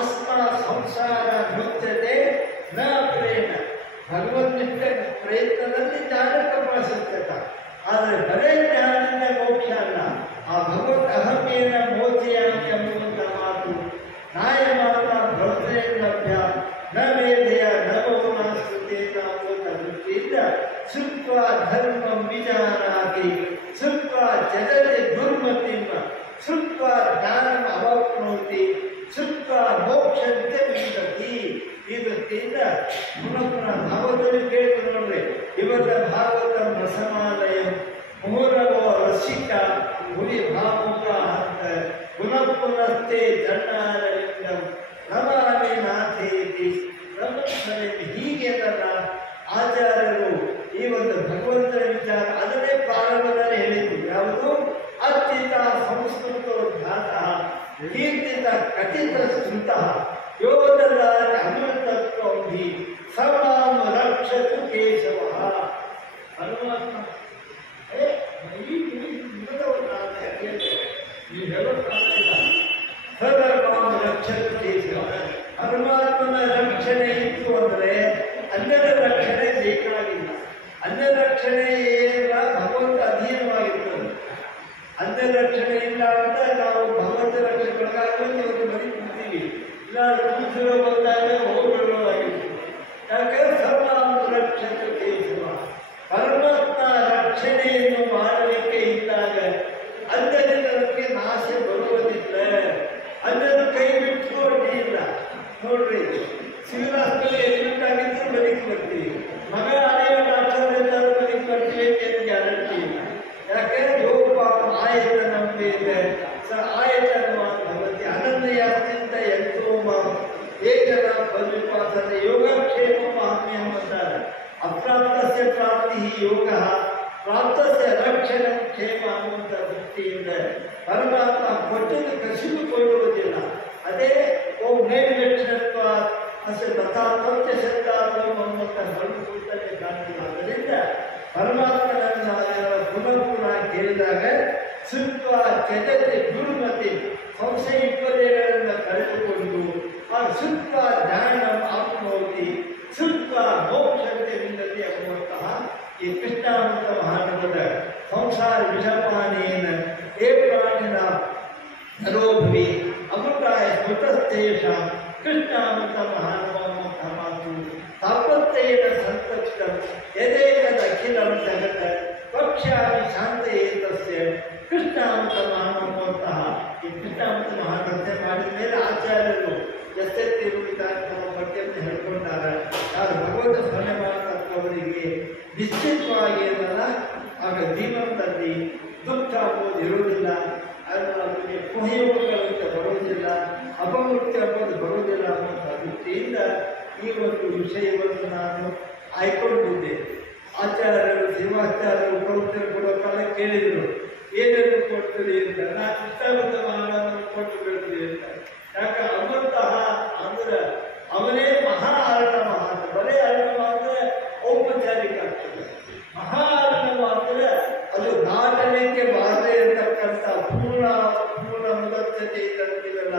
ಅಸ್ಮ ಸಂಸಾರ ಮುಕ್ತತೆ ನ ಪ್ರೇಮ. ಭಗವದ್ನಿಷ್ಠ ಪ್ರಯತ್ನದಲ್ಲಿ ಜ್ಞಾನಕ್ಕೆ ಪ್ರಸಕ್ತ. ಆದರೆ ಬರೇ ಜ್ಞಾನದಿಂದ ಮೋಕ್ಷ ಅಲ್ಲ. ಆ ಭಗವತ್ ಅಹಮೇನ ಮೋಚಯಾಮಿ ಅನ್ನುವಂಥ ಮಾತು ನಾಯ ಮಾತ್ರ ಭ್ರಮಣೇಂದ್ರಭ್ಯ ನ ಮೇಧೆಯ ನವೋನ ಸ್ತುತೇನ ಅನ್ನುವಂಥ ದೃಷ್ಟಿಯಿಂದ ಸುತ್ವ ಧರ್ಮಂ ವಿಚಾರಾಗಿ ಸುತ್ವ ಜಗತಿ ದುರ್ಮತಿಂ ಸುತ್ವ ಜ್ಞಾನಂ ಅವಾಪ್ನೋತಿ ಸುತ್ವ ಮೋಕ್ಷಂತೆ ವಿಂದತಿ. ಈ ದೃಷ್ಟಿಯಿಂದ ಪುನಃ ಭಾಗವತಲ್ಲಿ ಕೇಳಿದ್ರು ನೋಡ್ರಿ. ಇವತ್ತ ಭಾಗವತ ರಸಮಾಲಯ ಮುಹುರವೋ ರಸಿಕ ಭುವಿ ಭಾವುಕ ಅಂತ ಪುನಃ ಪುನಸ್ತೆ ಜನ್ನಾರವಿಂದಂ ನಮಾಮಿ ನಾಥೇತಿ ನಮಸ್ಸರೇತಿ. ಹೀಗೆ ನನ್ನ ಆಚಾರ್ಯರು ಈ ಒಂದು ಭಗವಂತನ ವಿಚಾರ ಅದನ್ನೇ ಪ್ರಾರಂಭದಲ್ಲಿ ಹೇಳಿದ್ರು. ಯಾವುದು? ಅತ್ಯಂತ ಸಂಸ್ಕೃತೋದ್ಧಾತ ಕೀರ್ತಿತ ಕಥಿತ ಶ್ರುತ ಯೋಧದ ಅಮೃತತ್ವಿ ಸರ್ವಾಂ ರಕ್ಷತು ಕೇಶವ. ಪರಮಾತ್ಮ ಸರ್ವಾಂ ರಕ್ಷತು ಕೇಶವ. ಪರಮಾತ್ಮನ ರಕ್ಷಣೆ ಇತ್ತು ಅಂದರೆ ಅನ್ಯರ ರಕ್ಷಣೆ ಬೇಕಾಗಿಲ್ಲ. ಅನ್ಯ ರಕ್ಷಣೆ ಏನ ಭಗವಂತ ಅಧೀನವಾಗಿರ್ತದೆ. ಅನ್ಯ ರಕ್ಷಣೆ ಇಲ್ಲ ಅಂತ ನಾವು ಭಗವಂತ ರಕ್ಷಣೆಗಳಿಗಾಗಿ ಒಂದು ಮನೆ ಕೂತೀವಿ. ಇಲ್ಲ ಕೂಸಿರೋ ಬಂದಾಗ ಹೋಗಿರ್ತೀವಿ. ಯಾಕೆ? ಸರ್ವಾಂ ರಕ್ಷತು ಕೇಶವ. ಪರಮಾತ್ಮ ರಕ್ಷಣೆಯನ್ನು ಮಾಡಲಿಕ್ಕೆ ಇದ್ದಾಗ ಅನ್ಯರಿಗೆ ನಾಶ ಬರುವುದಿಲ್ಲ. ಅನ್ಯದ ಕೈ ಬಿಟ್ಟುಕೊಂಡಿಲ್ಲ. ನೋಡ್ರಿ, ಸಿವಿಲ್ ಹಾಸ್ಪಿಟಲ್ ಎಡ್ಮಿಟ್ ಆಗಿದ್ರು ಬದುಕಿ ಬರ್ತೀವಿ. ಮಗ ಅನೇಕ ಡಾಕ್ಟರ್ ಬದುಕಿ ಬರ್ತೀವಿ ಅಂತ ಗ್ಯಾರಂಟಿ ಇಲ್ಲ. ಯಾಕೆ? ಯೋಗ ಆಯತ ನಂಬಿದೆ ಆಯತನ ಭಗವತಿ ಅನನ್ಯಾಸ್ತಿಂತ ಎಂತೋಮ ಏಕನ ಪರಿಪಾಸನೆ ಯೋಗಕ್ಷೇಮ ಮಹಾತ್ಮ್ಯಂ ಅಂತಾರೆ. ಅಪ್ರಾಪ್ತಸ್ಯ ಪ್ರಾಪ್ತಿ ಯೋಗ ಪ್ರಾಪ್ತಸ್ಯ ರಕ್ಷಣ ಕ್ಷೇಮ ಅನ್ನುವಂಥ ದೃಷ್ಟಿಯಿಂದ ಪರಮಾತ್ಮ ಕೊಟ್ಟದ್ದು ಕಸಿದುಕೊಳ್ಳುವುದಿಲ್ಲ. ಅದೇ ಓಂ ನೈವೇಕ್ಷತ್ವ ಅಸ ತಥಾತ್ಮ ಶಬ್ದಾತ್ಮ ಅನ್ನುವಂಥ ಸಂಸ್ಕೃತನೆ ಕಾಣಿಲ್ಲ. ಆದ್ದರಿಂದ ಪರಮಾತ್ಮನನ್ನು ಪುನಃ ಪುನಃ ಕೇಳಿದಾಗ ಸುತ್ವ ಜಗತಿ ದುರ್ಮತಿ ಸಂಶಯ ವಿಪರ್ಯಗಳನ್ನು ಕಳೆದುಕೊಂಡು ಆ ಸುತ್ವ ಜ್ಞಾನ ಆತ್ಮೋತಿ ಸುತ್ವ ಮೋಕ್ಷಂತೆ ವಿಂದತಿ ಅನ್ನುವಂತಹ ಈ ಕೃಷ್ಣಾಮೃತ ಮಹಾನಗರದ ಸಂಸಾರ ವಿಷಪಾನೇನ ಏ ಪ್ರಾಣಿನ ನರೋಭವಿ ಅಮೃತಾಯ ಸ್ಮೃತಸ್ತೇಷ ಕೃಷ್ಣಾಮೃತ ಮಹಾನುಭಾವಂಥ ಮಾತು ತಾಪತ್ರೇನ ಸಂತಪ್ತ ಯದೇಕದಖಿಲಂ ಜಗತ ಪಕ್ಷ್ಯಾಮಿ ಶಾಂತಯೇತಸ್ಯ ಕೃಷ್ಣಾಮೃತ ಮಹಾನುಭಾವಂತಹ ಈ ಕೃಷ್ಣಾಮೃತ ಮಹಾನೃತ್ಯ ಮಾಡಿದ ಮೇಲೆ ಆಚಾರ್ಯರು ಎಷ್ಟೆತ್ತಿರುವುದ ಕಾರ್ಯಕ್ರಮ ಬಗ್ಗೆ ಅಂತ ಹೇಳ್ಕೊಂಡಾರ. ಯಾರು ಭಗವಂತ ಸ್ಮರಣೆ ಮಾಡತಕ್ಕವರಿಗೆ ನಿಶ್ಚಿತವಾಗಿ ಏನಲ್ಲ ಆಗ ಜೀವನದಲ್ಲಿ ದುಃಖ ಅನ್ನೋದು ಇರುವುದಿಲ್ಲ. ಅವರಿಗೆ ಕುಹಯೋಗಗಳಂತ ಬರುವುದಿಲ್ಲ, ಅಪಮೃತ್ಯು ಅನ್ನೋದು ಬರುವುದಿಲ್ಲ ಅನ್ನುವಂಥ ದೃಷ್ಟಿಯಿಂದ ಈ ಒಂದು ವಿಷಯವನ್ನು ನಾನು ಆಯ್ಕೊಂಡಿದ್ದೆ. ಆಚಾರ್ಯರು ಶ್ರೀವಾಚಾರ್ಯರು ಉಪರುತ್ತರ ಕೊಡೋ ಕಾಲ ಕೇಳಿದರು, ಏನೇನು ಕೊಡ್ತೀರಿ ಅಂತ. ನಾನು ಕೃಷ್ಣಾಮೃತ ಮಹಾನವನ್ನು ಕೊಟ್ಟು ಬಿಡ್ತೀವಿ ಅಂತ. ಯಾಕೆ? ಅಮೃತ ಅಂದ್ರೆ ಅವನೇ ಮಹಾ ಅರ್ಣವ ಅಂತ. ಬರೇ ಅರ್ಣವ ಅಂದ್ರೆ ಔಪಚಾರಿಕ ಆಗ್ತದೆ. ಮಹಾ ಅರ್ಣವ ಅಂದ್ರೆ ಅದು ದಾಟಲಿಕ್ಕೆ ಬಾರದೆ ಇರತಕ್ಕಂಥ ಪೂರ್ಣ ಮುದತ್ತತೆ ಇದ್ದಂತಿವೆಲ್ಲ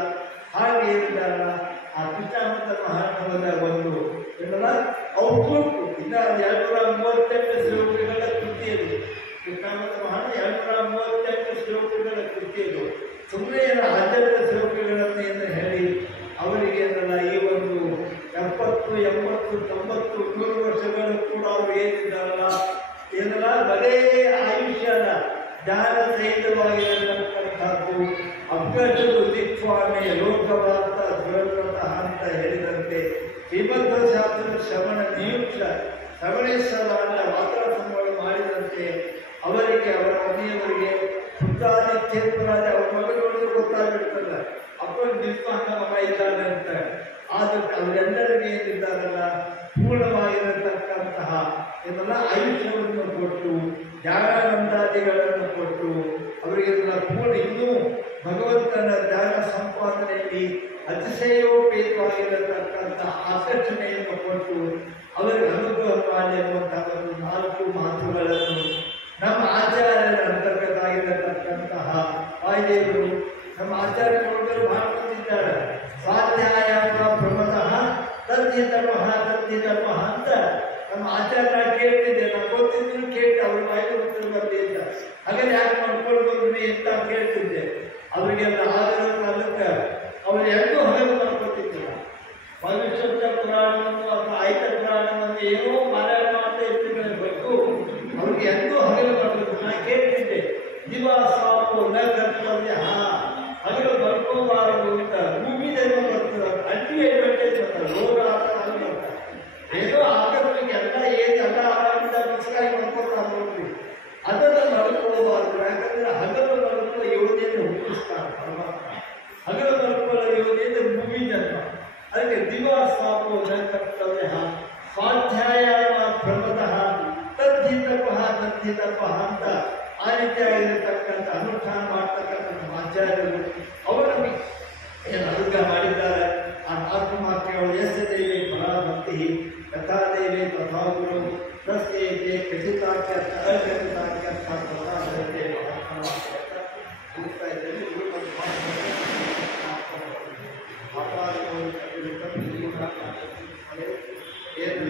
ಹಾಗೆ ಇದ್ದಾರಲ್ಲ. ಆ ಕೃಷ್ಣಾಮೃತ ಮಹಾರ್ಣವದ ಒಂದು ಏನಲ್ಲ ಔಟ್ಲುಕ್ ಇನ್ನು 238 ಶ್ಲೋಕಗಳ ಕೃತಿಯದು. ಕೃಷ್ಣಾಮೃತ ಮಹಾರ್ಣ 238 ಶ್ಲೋಕಗಳ ಕೃತಿಯದು. ಸುಮ್ಮನೆ 12 ಶ್ಲೋಕಗಳನ್ನು ಎಂದು ಹೇಳಿ ಅವರಿಗೆ ಅಗ್ಗಜರು ದಿಕ್ಪಾಲನೆ ಲೋಕವಾರ್ತ ದುರವ್ರತಃ ಅಂತ ಹೇಳಿದಂತೆ ಶ್ರೀಮದ್ ಶಾಸ್ತ್ರ ಶ್ರವಣ ನಿಯುಕ್ತ ಶ್ರವಣೇಶ್ವರ ಅಂತ ವಾತಾವರಣಗಳು ಮಾಡಿದಂತೆ ಅವರಿಗೆ ಅವರ ಮನೆಯವರಿಗೆ ಪುತ್ರಾದಿತ್ಯೇತರಾದ ಅವರ ಮಗನೊಳಗೆ ಗೊತ್ತಾಗಿರ್ತದೆ ಅಪ್ಪ ನಿಮ್ಮ ಅಣ್ಣ ಮಗ ಇದ್ದಾನೆ ಅಂತ. ಆದ್ರೆ ಅವರೆಲ್ಲರಿಗೆ ಏನಿದ್ದಾರಲ್ಲ ಪೂರ್ಣವಾಗಿರತಕ್ಕಂತಹ ಇದೆಲ್ಲ ಆಯುಷ್ಯವನ್ನು ಕೊಟ್ಟು ಜ್ಞಾನಾನಂದಾದಿಗಳನ್ನು ಕೊಟ್ಟು ಅವರಿಗೆಲ್ಲ ಪೂರ್ಣ ಇನ್ನೂ ಭಗವಂತನ ಜ್ಞಾನ ಸಂಪಾದನೆಯಲ್ಲಿ ಅತಿಶಯೋಪೇತವಾಗಿರತಕ್ಕಂಥ ಆಕರ್ಷಣೆಯನ್ನು ಕೊಟ್ಟು ಅವರಿಗೆ ಅನುಗ್ರಹ ಮಾಡಿ ಅನ್ನುವಂತಹ ಒಂದು 4 ಮಾತುಗಳನ್ನು ನಮ್ಮ ಆಚಾರ್ಯರ ಅಂತರ್ಗತ ಆಗಿರತಕ್ಕಂತಹ ವಾಯುದೇವರು ನಮ್ಮ ಆಚಾರ್ಯರು ಭಾವಿಸಿದ್ದಾರೆ. ಸ್ವಾಧ್ಯಾಯ ಪ್ರಮದಃ ತದ್ಧಿತಮಃ ತದ್ಧಿತಮಃ ಅಂತ ನಮ್ಮ ಆಚಾರ್ಯ ಕೇಳ್ತಿದ್ದೆ. ನಾವು ಗೊತ್ತಿದ್ರು ಕೇಳ್ತೆ ಅವ್ರ ಬಾಯಿಗೆ ಉತ್ತರ ಬರ್ತಿದ್ದ. ಹಾಗಾದ್ರೆ ಯಾಕೆ ಮಾಡ್ಕೊಳ್ಬೋದ್ರಿ ಅಂತ ಕೇಳ್ತಿದ್ದೆ. ಅವರಿಗೆಲ್ಲ ಆಗಿರೋ ಕಾಲಕ್ಕೆ ಅವರು ಎರಡೂ ಹಗಲು ಮಾಡ್ಕೊತಿದ್ದಿಲ್ಲ. ಭವಿಷ್ಯದ ಪುರಾಣವನ್ನು ಅಥವಾ ಆಯ್ತ ಪುರಾಣವನ್ನು ಏನೋ ಮಾರಾಟ ಮಾಡ್ತಾ ಇರ್ತಿರ್ಬೇಕು. ಅವ್ರಿಗೆ ಎಂದೂ ಹಗಲು ಮಾಡ್ಬೇಕು. ನಾನು ಕೇಳ್ತಿದ್ದೆ ದಿವಾಸಾಪು ನ ಕರ್ತವ್ಯ ಹಗಲು ಬರ್ಕೋಬಾರದು ಅಂತ ಭೂಮಿದೇನೋ ಬರ್ತದೆ. ಅಡ್ಡಿ ಅಡ್ವಾಂಟೇಜ್ ಬರ್ತಾರೆ. ರೋಗ ಬರ್ತಾರೆ. ಏನೋ ಆಗಗಳಿಗೆ ಎಲ್ಲ ಏನೆಲ್ಲ ಆರಾಮಿಂದ ಮನಸ್ಸಾಗಿ ಮಾಡ್ಕೊತಾರೆ ನೋಡ್ರಿ. ಅದನ್ನು ನಡ್ಕೋಬಾರ್ದು. ಯಾಕಂದ್ರೆ ಹಗಲು ನಡ್ಕೊಳ್ಳೋ ಯೋಜನೆಯನ್ನು ಹುಟ್ಟಿಸ್ತಾರೆ ಪರಮಾತ್ಮ. ಹಗಲು ನಡ್ಕೊಳ್ಳೋ ಯೋಜನೆ ಭೂಮಿ ಜನ್ಮ. ಅದಕ್ಕೆ ದಿವಾಸಾಪು ನ ಕರ್ತವ್ಯ ಸ್ವಾಧ್ಯಾಯ ಪ್ರಮದಃ ತದ್ಧಿತಪಃ ತದ್ಧಿತಪಃ ಅಂತ ಆ ರೀತಿಯಾಗಿರತಕ್ಕಂಥ ಅನುಷ್ಠಾನ ಮಾಡ್ತಕ್ಕಂಥ ಆಚಾರ್ಯರು ಅವರನ್ನು ಏನು ಅನುಗ್ರಹ ಮಾಡಿದ್ದಾರೆ. ಆ 4 ವಾಕ್ಯಗಳು ಯಸ್ಯ ದೇವಿ ಪರಾಭಕ್ತಿ ಯಥಾ ದೇವಿ ತಥಾ ಗುರು ತಸ್ಯೈತೆ ಖಚಿತಾಖ್ಯಾತ ಅಖಚಿತಾಖ್ಯಾತ ತಥಾ ಧರತೆ ಹೋಗ್ತಾ ಇದ್ದಲ್ಲಿ ಏನು